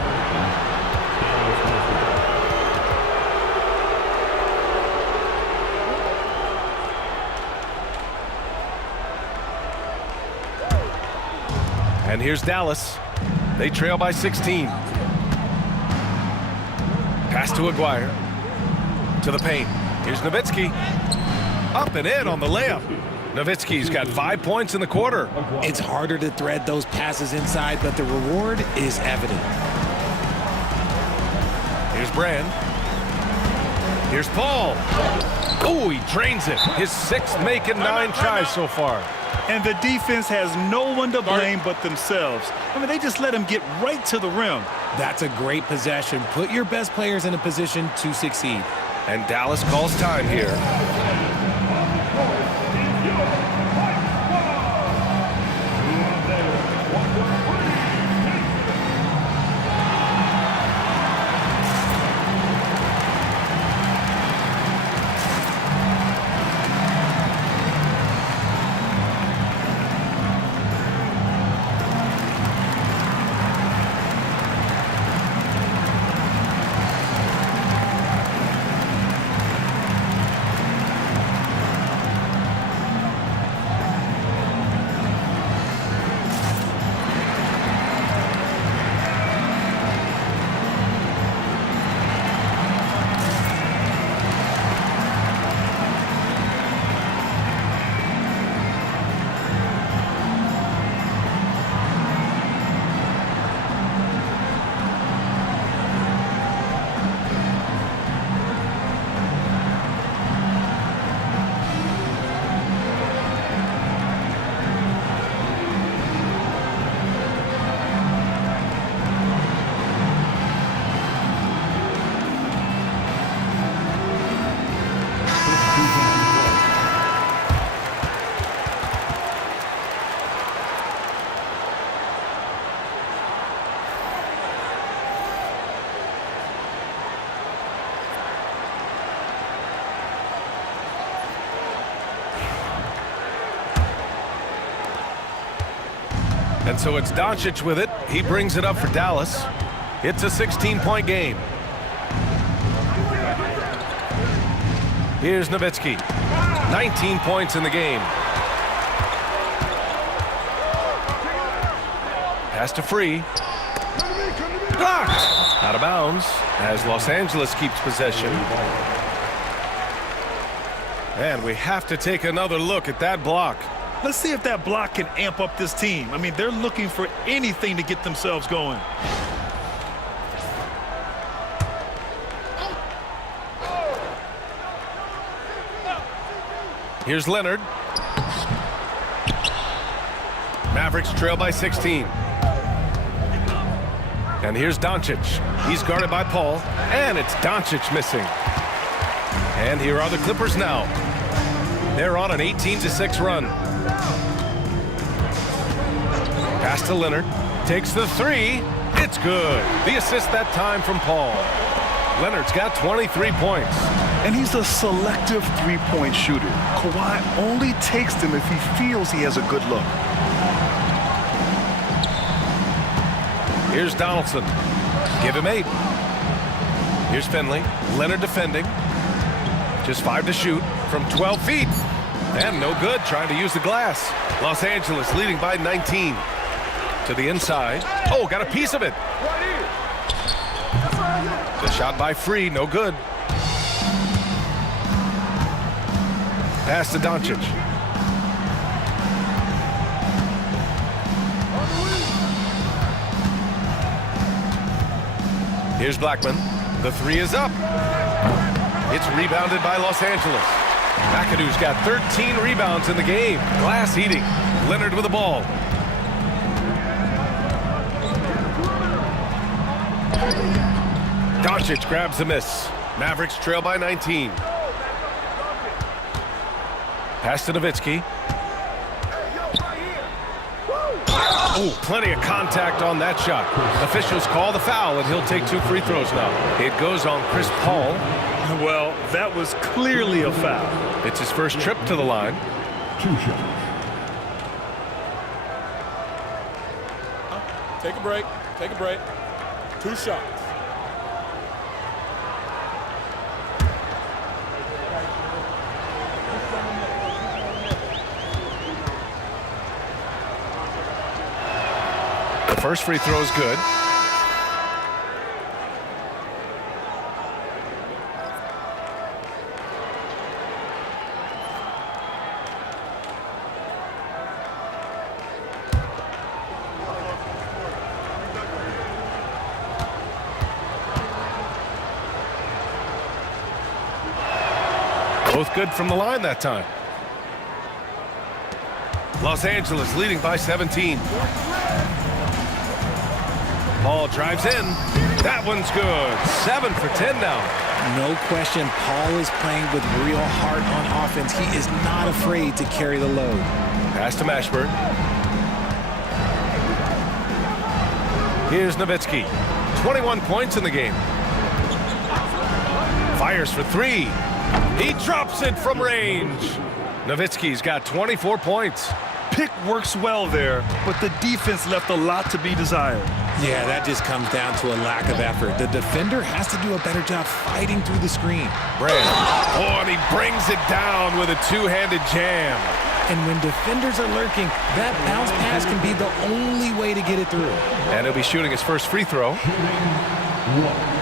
And here's Dallas. They trail by 16. Pass to Aguirre. To the paint. Here's Nowitzki. Up and in on the layup. Nowitzki's got 5 points in the quarter. It's harder to thread those passes inside, but the reward is evident. Here's Brand. Here's Paul. Oh, he drains it. His 6th make in 9 tries so far. And the defense has no one to blame but themselves. I mean, they just let him get right to the rim. That's a great possession. Put your best players in a position to succeed. And Dallas calls time here. And so it's Doncic with it. He brings it up for Dallas. It's a 16-point game. Here's Nowitzki. 19 points in the game. Pass to Free. Blocked. Out of bounds as Los Angeles keeps possession. And we have to take another look at that block. Let's see if that block can amp up this team. I mean, they're looking for anything to get themselves going. Here's Leonard. Mavericks trail by 16. And here's Doncic. He's guarded by Paul. And it's Doncic missing. And here are the Clippers now. They're on an 18-6 run. Pass to Leonard. Takes the three. It's good. The assist that time from Paul. Leonard's got 23 points. And he's a selective three-point shooter. Kawhi only takes them if he feels he has a good look. Here's Donaldson. Give him 8. Here's Finley. Leonard defending. Just 5 to shoot from 12 feet. And no good, trying to use the glass. Los Angeles leading by 19. To the inside. Oh, got a piece of it. The shot by Free, no good. Pass to Doncic. Here's Blackman. The three is up. It's rebounded by Los Angeles. McAdoo's got 13 rebounds in the game. Glass eating. Leonard with the ball. Doncic grabs the miss. Mavericks trail by 19. Pass to Nowitzki. Oh, plenty of contact on that shot. Officials call the foul, and he'll take 2 free throws now. It goes on Chris Paul. Well, that was clearly a foul. It's his first trip to the line. 2 shots. Take a break. Take a break. 2 shots. The first free throw is good. Both good from the line that time. Los Angeles leading by 17. Paul drives in. That one's good. 7 for 10 now. No question, Paul is playing with real heart on offense. He is not afraid to carry the load. Pass to Mashburn. Here's Nowitzki. 21 points in the game. Fires for 3. He drops it from range. Nowitzki's got 24 points. Pick works well there, but the defense left a lot to be desired. Yeah, that just comes down to a lack of effort. The defender has to do a better job fighting through the screen. Brand. Oh, and he brings it down with a two-handed jam. And when defenders are lurking, that bounce pass can be the only way to get it through. And he'll be shooting his first free throw. 1.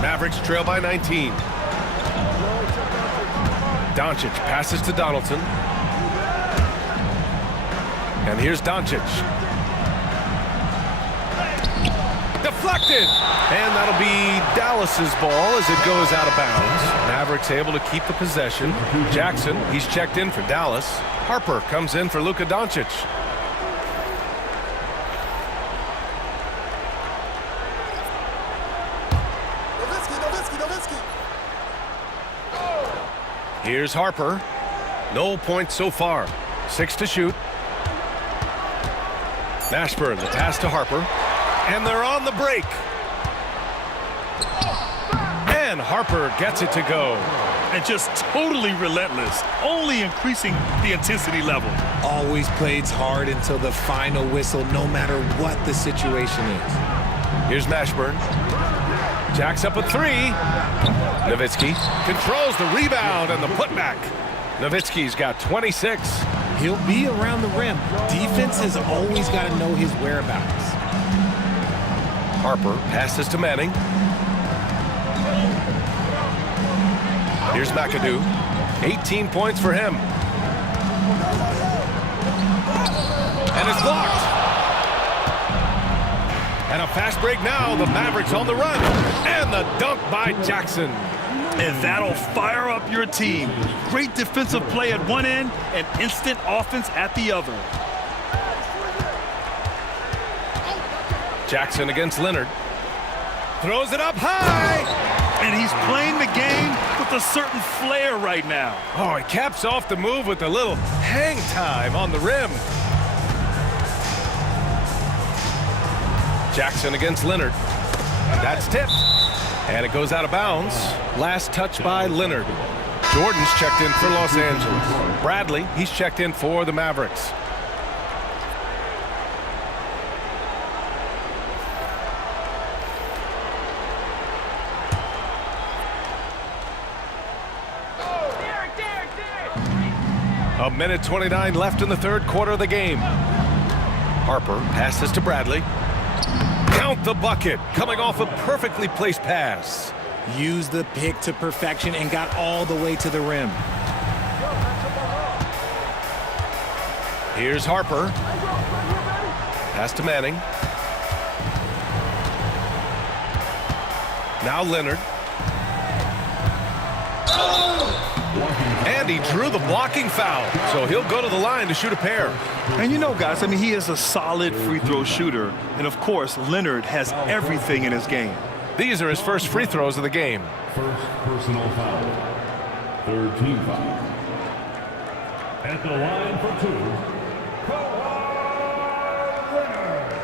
Mavericks trail by 19. Doncic passes to Donaldson. And here's Doncic. Deflected! And that'll be Dallas's ball as it goes out of bounds. Mavericks able to keep the possession. Jackson, he's checked in for Dallas. Harper comes in for Luka Doncic. Nowitzki. Here's Harper. No points so far. 6 to shoot. Mashburn, the pass to Harper. And they're on the break. And Harper gets it to go. And just totally relentless, only increasing the intensity level. Always plays hard until the final whistle, no matter what the situation is. Here's Mashburn. Jacks up a 3. Nowitzki controls the rebound and the putback. Nowitzki's got 26. He'll be around the rim. Defense has always got to know his whereabouts. Harper passes to Manning. Here's McAdoo. 18 points for him. And it's blocked. And a fast break now. The Mavericks on the run. And the dunk by Jackson. And that'll fire up your team. Great defensive play at one end and instant offense at the other. Jackson against Leonard. Throws it up high. And he's playing the game with a certain flair right now. Oh, he caps off the move with a little hang time on the rim. Jackson against Leonard. That's tipped. And it goes out of bounds. Last touch by Leonard. Jordan's checked in for Los Angeles. Bradley, he's checked in for the Mavericks. A minute 29 left in the third quarter of the game. Harper passes to Bradley. Count the bucket, coming off a perfectly placed pass. Used the pick to perfection and got all the way to the rim. Here's Harper. Pass to Manning. Now Leonard. And he drew the blocking foul, so he'll go to the line to shoot a pair. And you know, guys, I mean, he is a solid free throw shooter. And, of course, Leonard has everything in his game. These are his first free throws of the game. First personal foul. Third team foul. At the line for 2, Kawhi Leonard.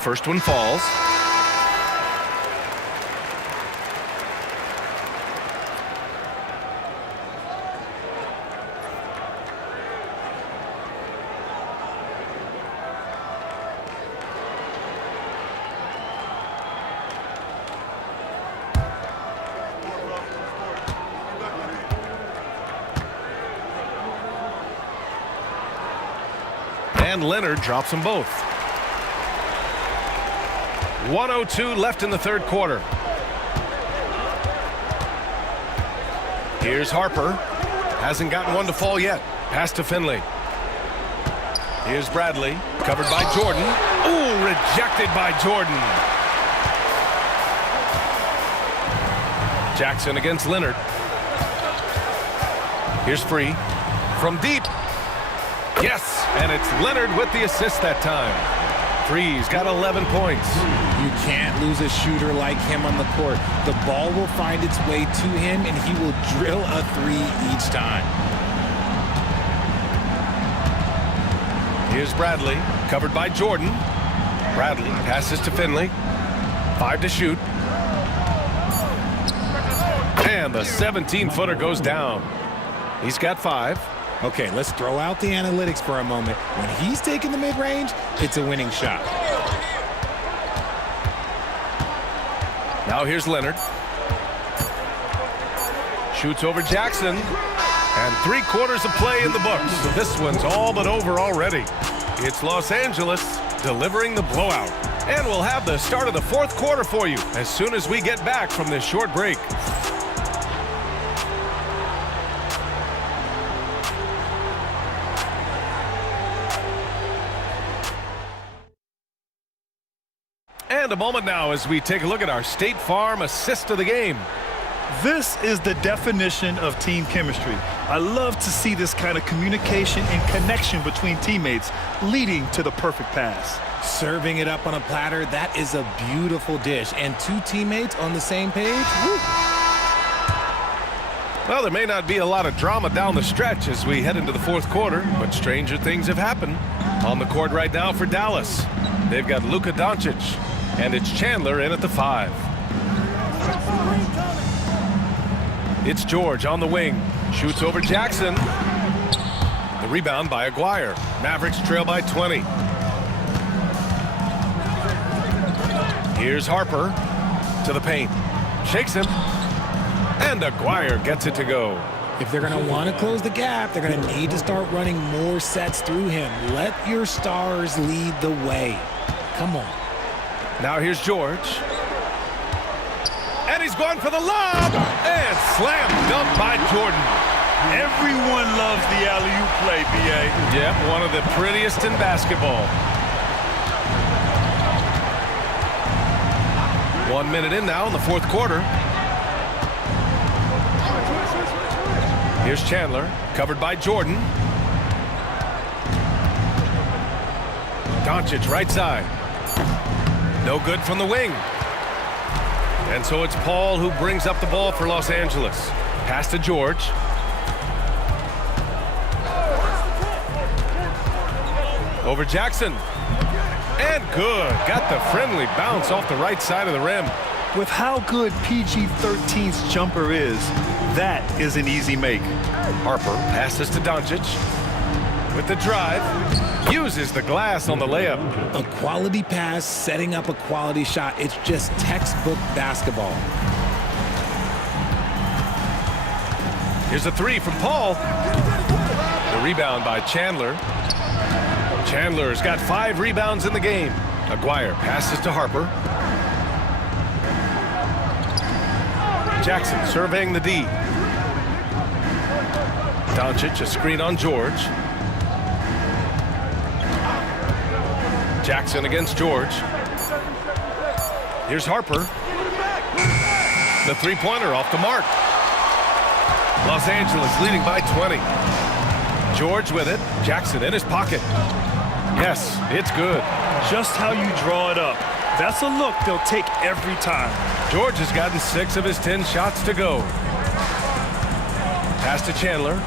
First one falls. And Leonard drops them both. 1:02 left in the third quarter. Here's Harper. Hasn't gotten one to fall yet. Pass to Finley. Here's Bradley. Covered by Jordan. Ooh, rejected by Jordan. Jackson against Leonard. Here's Free. From deep. Yes, and it's Leonard with the assist that time. Free's got 11 points. You can't lose a shooter like him on the court. The ball will find its way to him, and he will drill a 3 each time. Here's Bradley, covered by Jordan. Bradley passes to Finley. 5 to shoot. And the 17-footer goes down. He's got 5. Okay, let's throw out the analytics for a moment. When he's taking the mid-range, it's a winning shot. Now here's Leonard. Shoots over Jackson. And 3/4 of play in the books. This one's all but over already. It's Los Angeles delivering the blowout. And we'll have the start of the fourth quarter for you as soon as we get back from this short break. And a moment now as we take a look at our State Farm assist of the game. This is the definition of team chemistry. I love to see this kind of communication and connection between teammates leading to the perfect pass. Serving it up on a platter, that is a beautiful dish. And two teammates on the same page? Woo. Well, there may not be a lot of drama down the stretch as we head into the fourth quarter, but stranger things have happened. On the court right now for Dallas, they've got Luka Doncic, and it's Chandler in at the 5. It's George on the wing, shoots over Jackson. The rebound by Aguirre. Mavericks trail by 20. Here's Harper to the paint, shakes him, and Aguirre gets it to go. If they're going to want to close the gap, they're going to need to start running more sets through him. Let your stars lead the way. Come on. Now here's George. And he's going for the lob. And slam dunk by Jordan. Everyone loves the alley-oop play, B.A. Yep, one of the prettiest in basketball. 1 minute in now in the fourth quarter. Here's Chandler, covered by Jordan. Doncic right side. No good from the wing. And so it's Paul who brings up the ball for Los Angeles. Pass to George. Over Jackson. And good. Got the friendly bounce off the right side of the rim. With how good PG-13's jumper is, that is an easy make. Harper passes to Doncic. With the drive. Uses the glass on the layup. A quality pass, setting up a quality shot. It's just textbook basketball. Here's a 3 from Paul. The rebound by Chandler. Chandler's got 5 rebounds in the game. Aguirre passes to Harper. Jackson surveying the D. Doncic, a screen on George. Jackson against George. Here's Harper. The three-pointer off the mark. Los Angeles leading by 20. George with it. Jackson in his pocket. Yes, it's good. Just how you draw it up. That's a look they'll take every time. George has gotten 6 of his 10 shots to go. Pass to Chandler.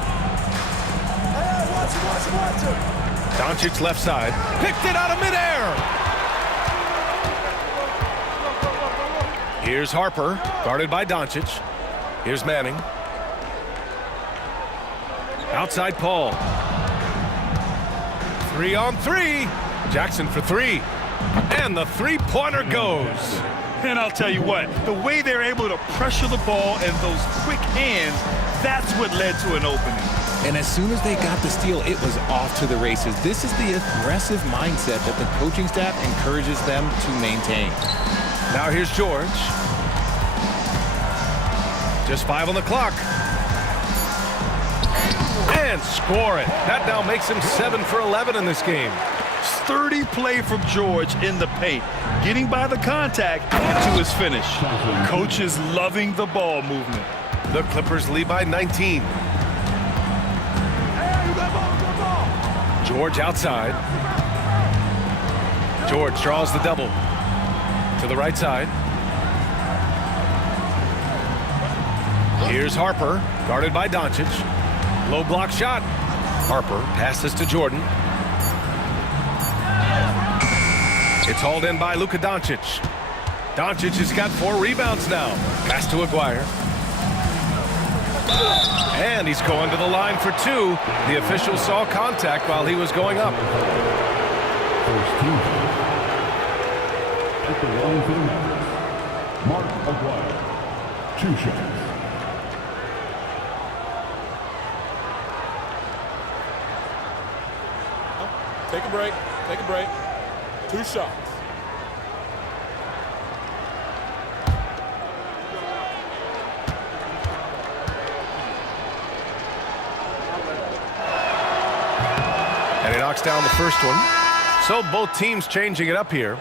Doncic left side. Picked it out of midair. Here's Harper, guarded by Doncic. Here's Manning. Outside Paul. 3 on 3. Jackson for 3. And the three-pointer goes. And I'll tell you what, the way they're able to pressure the ball and those quick hands, that's what led to an opening. And as soon as they got the steal, it was off to the races. This is the aggressive mindset that the coaching staff encourages them to maintain. Now here's George. Just 5 on the clock. And score it. That now makes him 7 for 11 in this game. Sturdy play from George in the paint, getting by the contact to his finish. Coach is loving the ball movement. The Clippers lead by 19. George outside. George draws the double. To the right side. Here's Harper, guarded by Doncic. Low block shot. Harper passes to Jordan. It's hauled in by Luka Doncic. Doncic has got 4 rebounds now. Pass to Aguirre. And he's going to the line for 2. The official saw contact while he was going up. First team. At the line for the Mavericks, Mark Aguirre. 2 shots. Take a break. Take a break. 2 shots. And he knocks down the first one. So both teams changing it up here.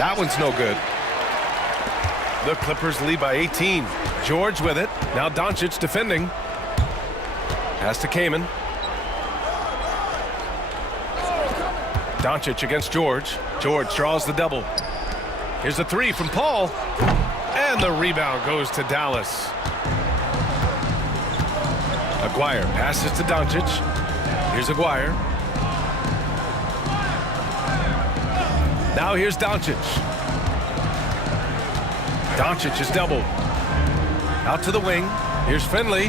That one's no good. The Clippers lead by 18. George with it. Now Doncic defending. Pass to Kaman. Doncic against George. George draws the double. Here's a three from Paul. And the rebound goes to Dallas. Aguirre passes to Doncic. Here's Aguirre. Now here's Doncic. Doncic is doubled. Out to the wing. Here's Finley.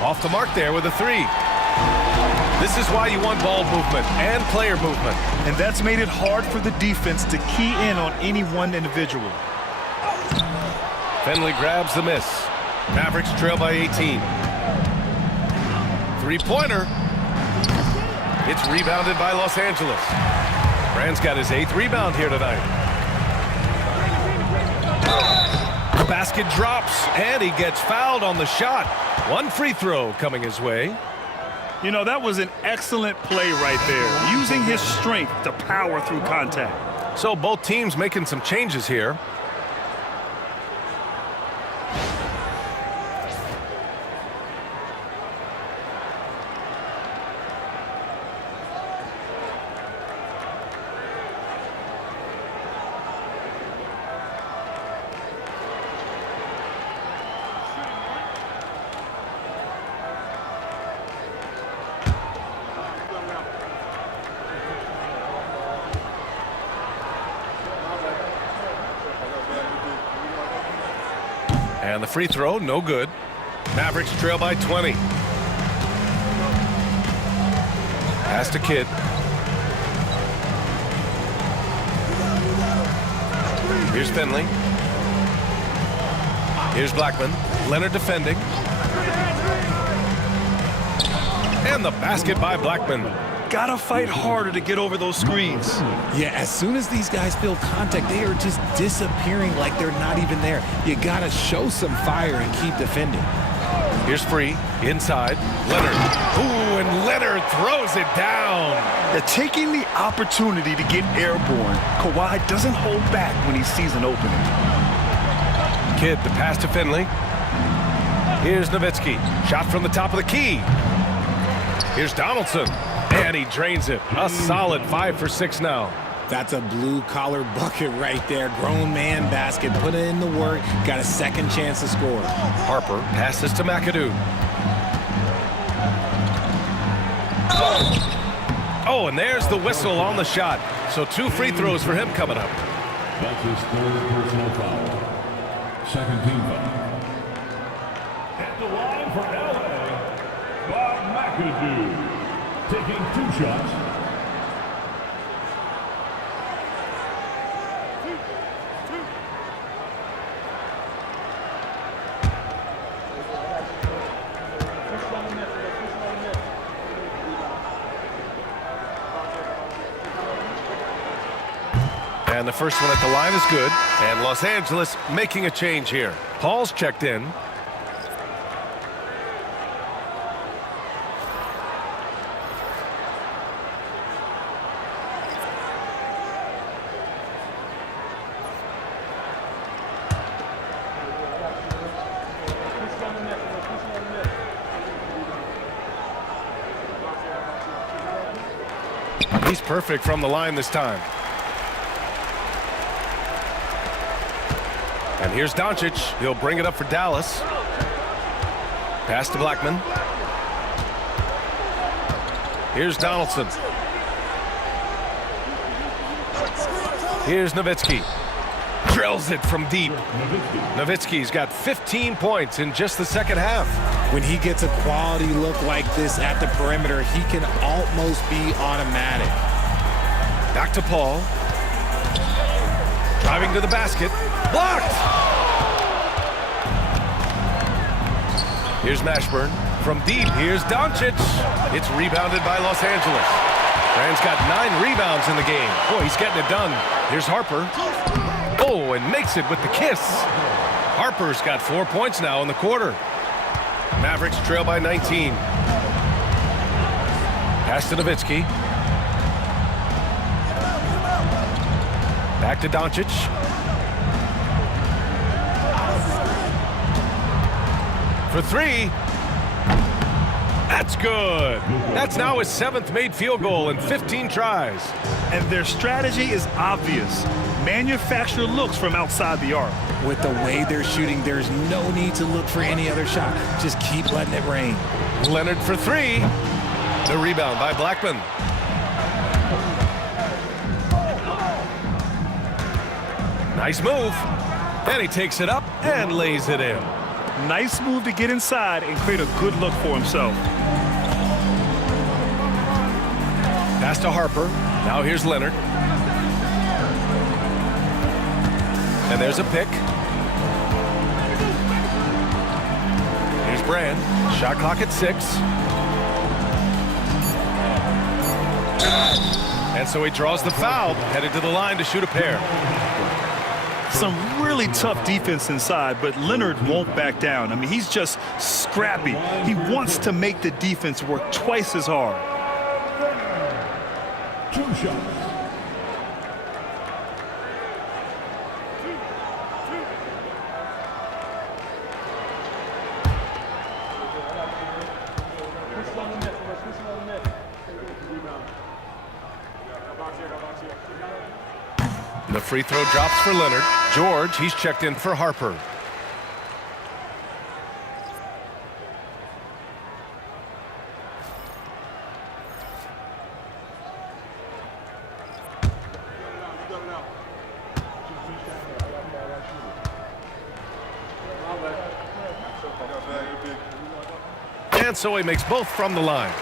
Off the mark there with a three. This is why you want ball movement and player movement. And that's made it hard for the defense to key in on any one individual. Finley grabs the miss. Mavericks trail by 18. Three-pointer. It's rebounded by Los Angeles. Brand's got his 8th rebound here tonight. The basket drops, and he gets fouled on the shot. One free throw coming his way. You know, that was an excellent play right there, using his strength to power through contact. So both teams making some changes here. And the free throw, no good. Mavericks trail by 20. Pass to Kidd. Here's Finley. Here's Blackman. Leonard defending. And the basket by Blackman. Gotta fight harder to get over those screens. Yeah, as soon as these guys feel contact, they are just disappearing like they're not even there. You gotta show some fire and keep defending. Here's Free, inside, Leonard. Ooh, and Leonard throws it down. They're taking the opportunity to get airborne. Kawhi doesn't hold back when he sees an opening. Kidd, the pass to Finley. Here's Nowitzki, shot from the top of the key. Here's Donaldson. And he drains it. A solid 5 for 6 now. That's a blue-collar bucket right there. Grown man basket. Put in the work. Got a second chance to score. Harper passes to McAdoo. Oh, and there's the whistle on the shot. So 2 free throws for him coming up. That's his 3rd personal foul. Second team foul. At the line for LA, Bob McAdoo. Taking 2 shots. And the first one at the line is good. And Los Angeles making a change here. Paul's checked in. He's perfect from the line this time. And here's Doncic. He'll bring it up for Dallas. Pass to Blackman. Here's Donaldson. Here's Nowitzki. Drills it from deep. Nowitzki's got 15 points in just the second half. When he gets a quality look like this at the perimeter, he can almost be automatic. Back to Paul. Driving to the basket. Blocked! Here's Mashburn. From deep, here's Doncic. It's rebounded by Los Angeles. Brand's got 9 rebounds in the game. Boy, he's getting it done. Here's Harper. Oh, and makes it with the kiss. Harper's got 4 points now in the quarter. Mavericks trail by 19. Pass to Nowitzki. Back to Doncic. For three. That's good. That's now his 7th made field goal in 15 tries. And their strategy is obvious. Manufacture looks from outside the arc. With the way they're shooting, there's no need to look for any other shot. Just keep letting it rain. Leonard for three. The rebound by Blackman. Nice move. And he takes it up and lays it in. Nice move to get inside and create a good look for himself. Pass to Harper. Now here's Leonard. And there's a pick. Here's Brand. Shot clock at 6. And so he draws the foul, headed to the line to shoot a pair. Some really tough defense inside, but Leonard won't back down. I mean, he's just scrappy. He wants to make the defense work twice as hard. 2 shots. The free throw drops for Leonard. George, he's checked in for Harper. And so he makes both from the line.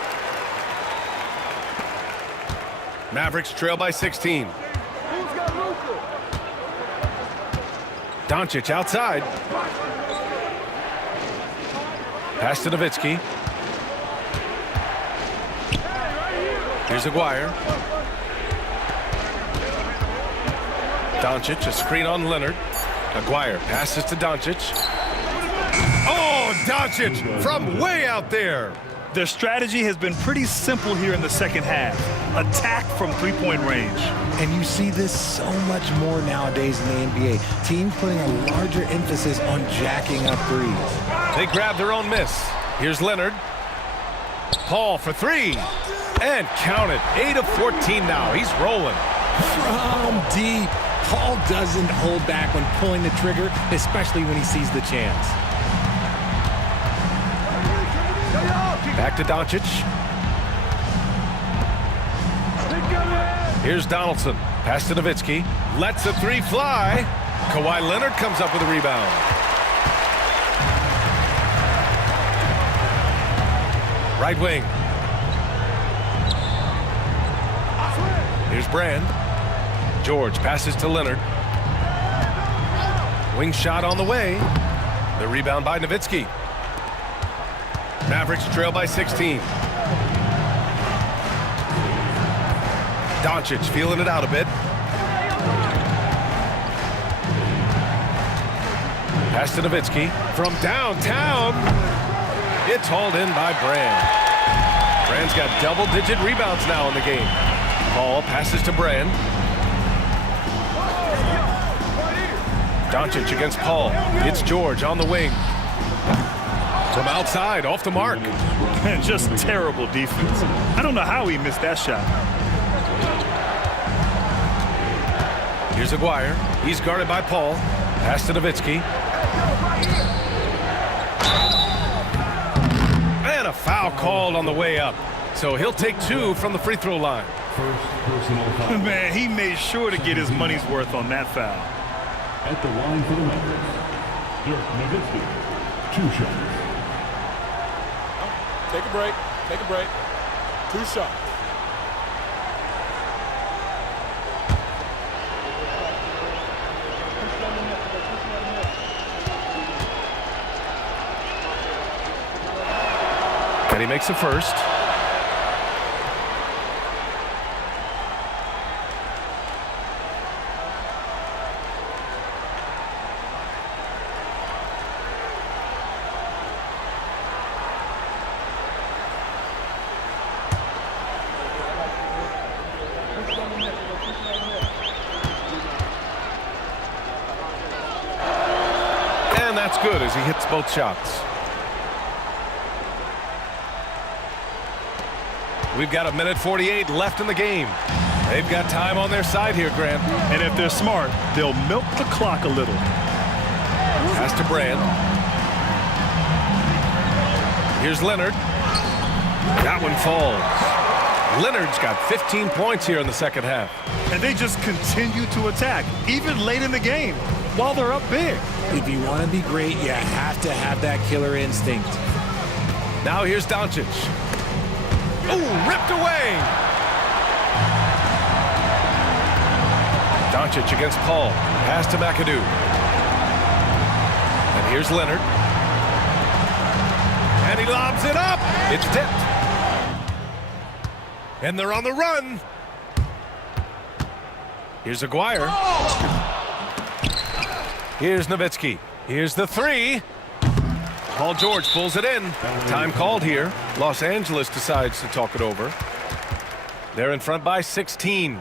Mavericks trail by 16. Doncic outside. Pass to Nowitzki. Here's Aguirre. Doncic, a screen on Leonard. Aguirre passes to Doncic. Oh, Doncic from way out there. Their strategy has been pretty simple here in the second half. Attack from three-point range. And you see this so much more nowadays in the NBA. Teams putting a larger emphasis on jacking up threes. They grab their own miss. Here's Leonard. Paul for three. And count it. 8 of 14 now. He's rolling. From deep. Paul doesn't hold back when pulling the trigger, especially when he sees the chance. Back to Doncic. Here's Donaldson. Pass to Nowitzki. Lets the three fly. Kawhi Leonard comes up with a rebound. Right wing. Here's Brand. George passes to Leonard. Wing shot on the way. The rebound by Nowitzki. Mavericks trail by 16. Doncic feeling it out a bit. Pass to Nowitzki from downtown. It's hauled in by Brand. Brand's got double-digit rebounds now in the game. Paul passes to Brand. Doncic against Paul. It's George on the wing. From outside, off the mark. Man, just terrible defense. I don't know how he missed that shot. Here's Aguirre. He's guarded by Paul. Pass to Nowitzki. And a foul called on the way up. So he'll take 2 from the free throw line. First personal foul. Man, he made sure to get his money's worth on that foul. At the line for the Mavericks, Dirk Nowitzki. 2 shots. Take a break. Take a break. 2 shots. And he makes the first. That's good as he hits both shots. We've got 1:48 left in the game. They've got time on their side here, Grant. And if they're smart, they'll milk the clock a little. Pass to Brand. Here's Leonard. That one falls. Leonard's got 15 points here in the second half. And they just continue to attack, even late in the game, while they're up big. If you want to be great, you have to have that killer instinct. Now here's Doncic. Oh, ripped away. Doncic against Paul. Pass to McAdoo. And here's Leonard. And he lobs it up. It's tipped. And they're on the run. Here's Aguirre. Here's Nowitzki. Here's the three. Paul George pulls it in. Time called here. Los Angeles decides to talk it over. They're in front by 16.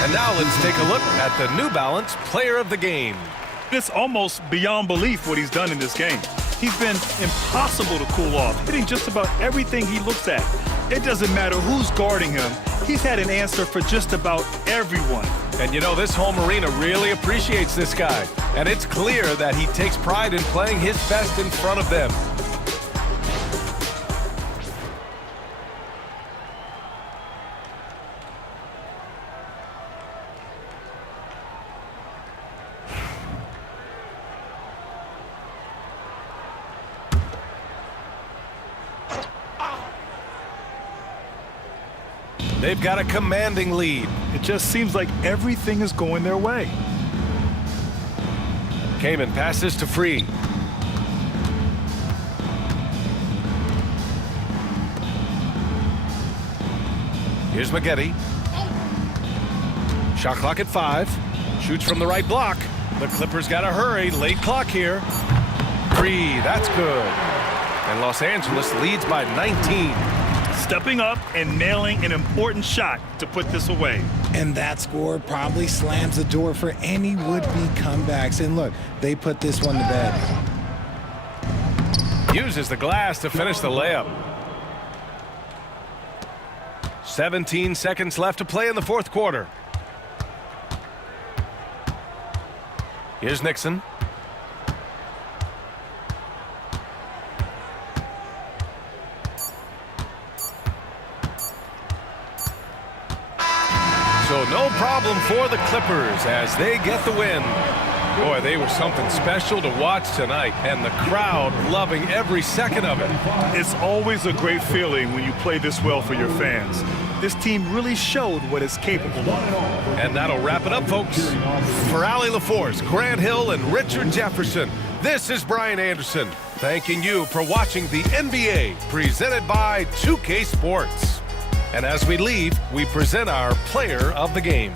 And now let's take a look at the New Balance Player of the Game. It's almost beyond belief what he's done in this game. He's been impossible to cool off, hitting just about everything he looks at. It doesn't matter who's guarding him. He's had an answer for just about everyone. And you know, this home arena really appreciates this guy. And it's clear that he takes pride in playing his best in front of them. They've got a commanding lead. It just seems like everything is going their way. Kaman passes to Free. Here's Maggette. Shot clock at 5. Shoots from the right block. The Clippers got to hurry. Late clock here. Free. That's good. And Los Angeles leads by 19. Stepping up and nailing an important shot to put this away. And that score probably slams the door for any would-be comebacks. And look, they put this one to bed. Uses the glass to finish the layup. 17 seconds left to play in the fourth quarter. Here's Nixon. So no problem for the Clippers as they get the win. Boy, they were something special to watch tonight, and the crowd loving every second of it. It's always a great feeling when you play this well for your fans. This team really showed what it's capable of. And that'll wrap it up, folks. For Allie LaForce, Grant Hill, and Richard Jefferson, this is Brian Anderson, thanking you for watching the NBA presented by 2K Sports. And as we leave, we present our Player of the Game.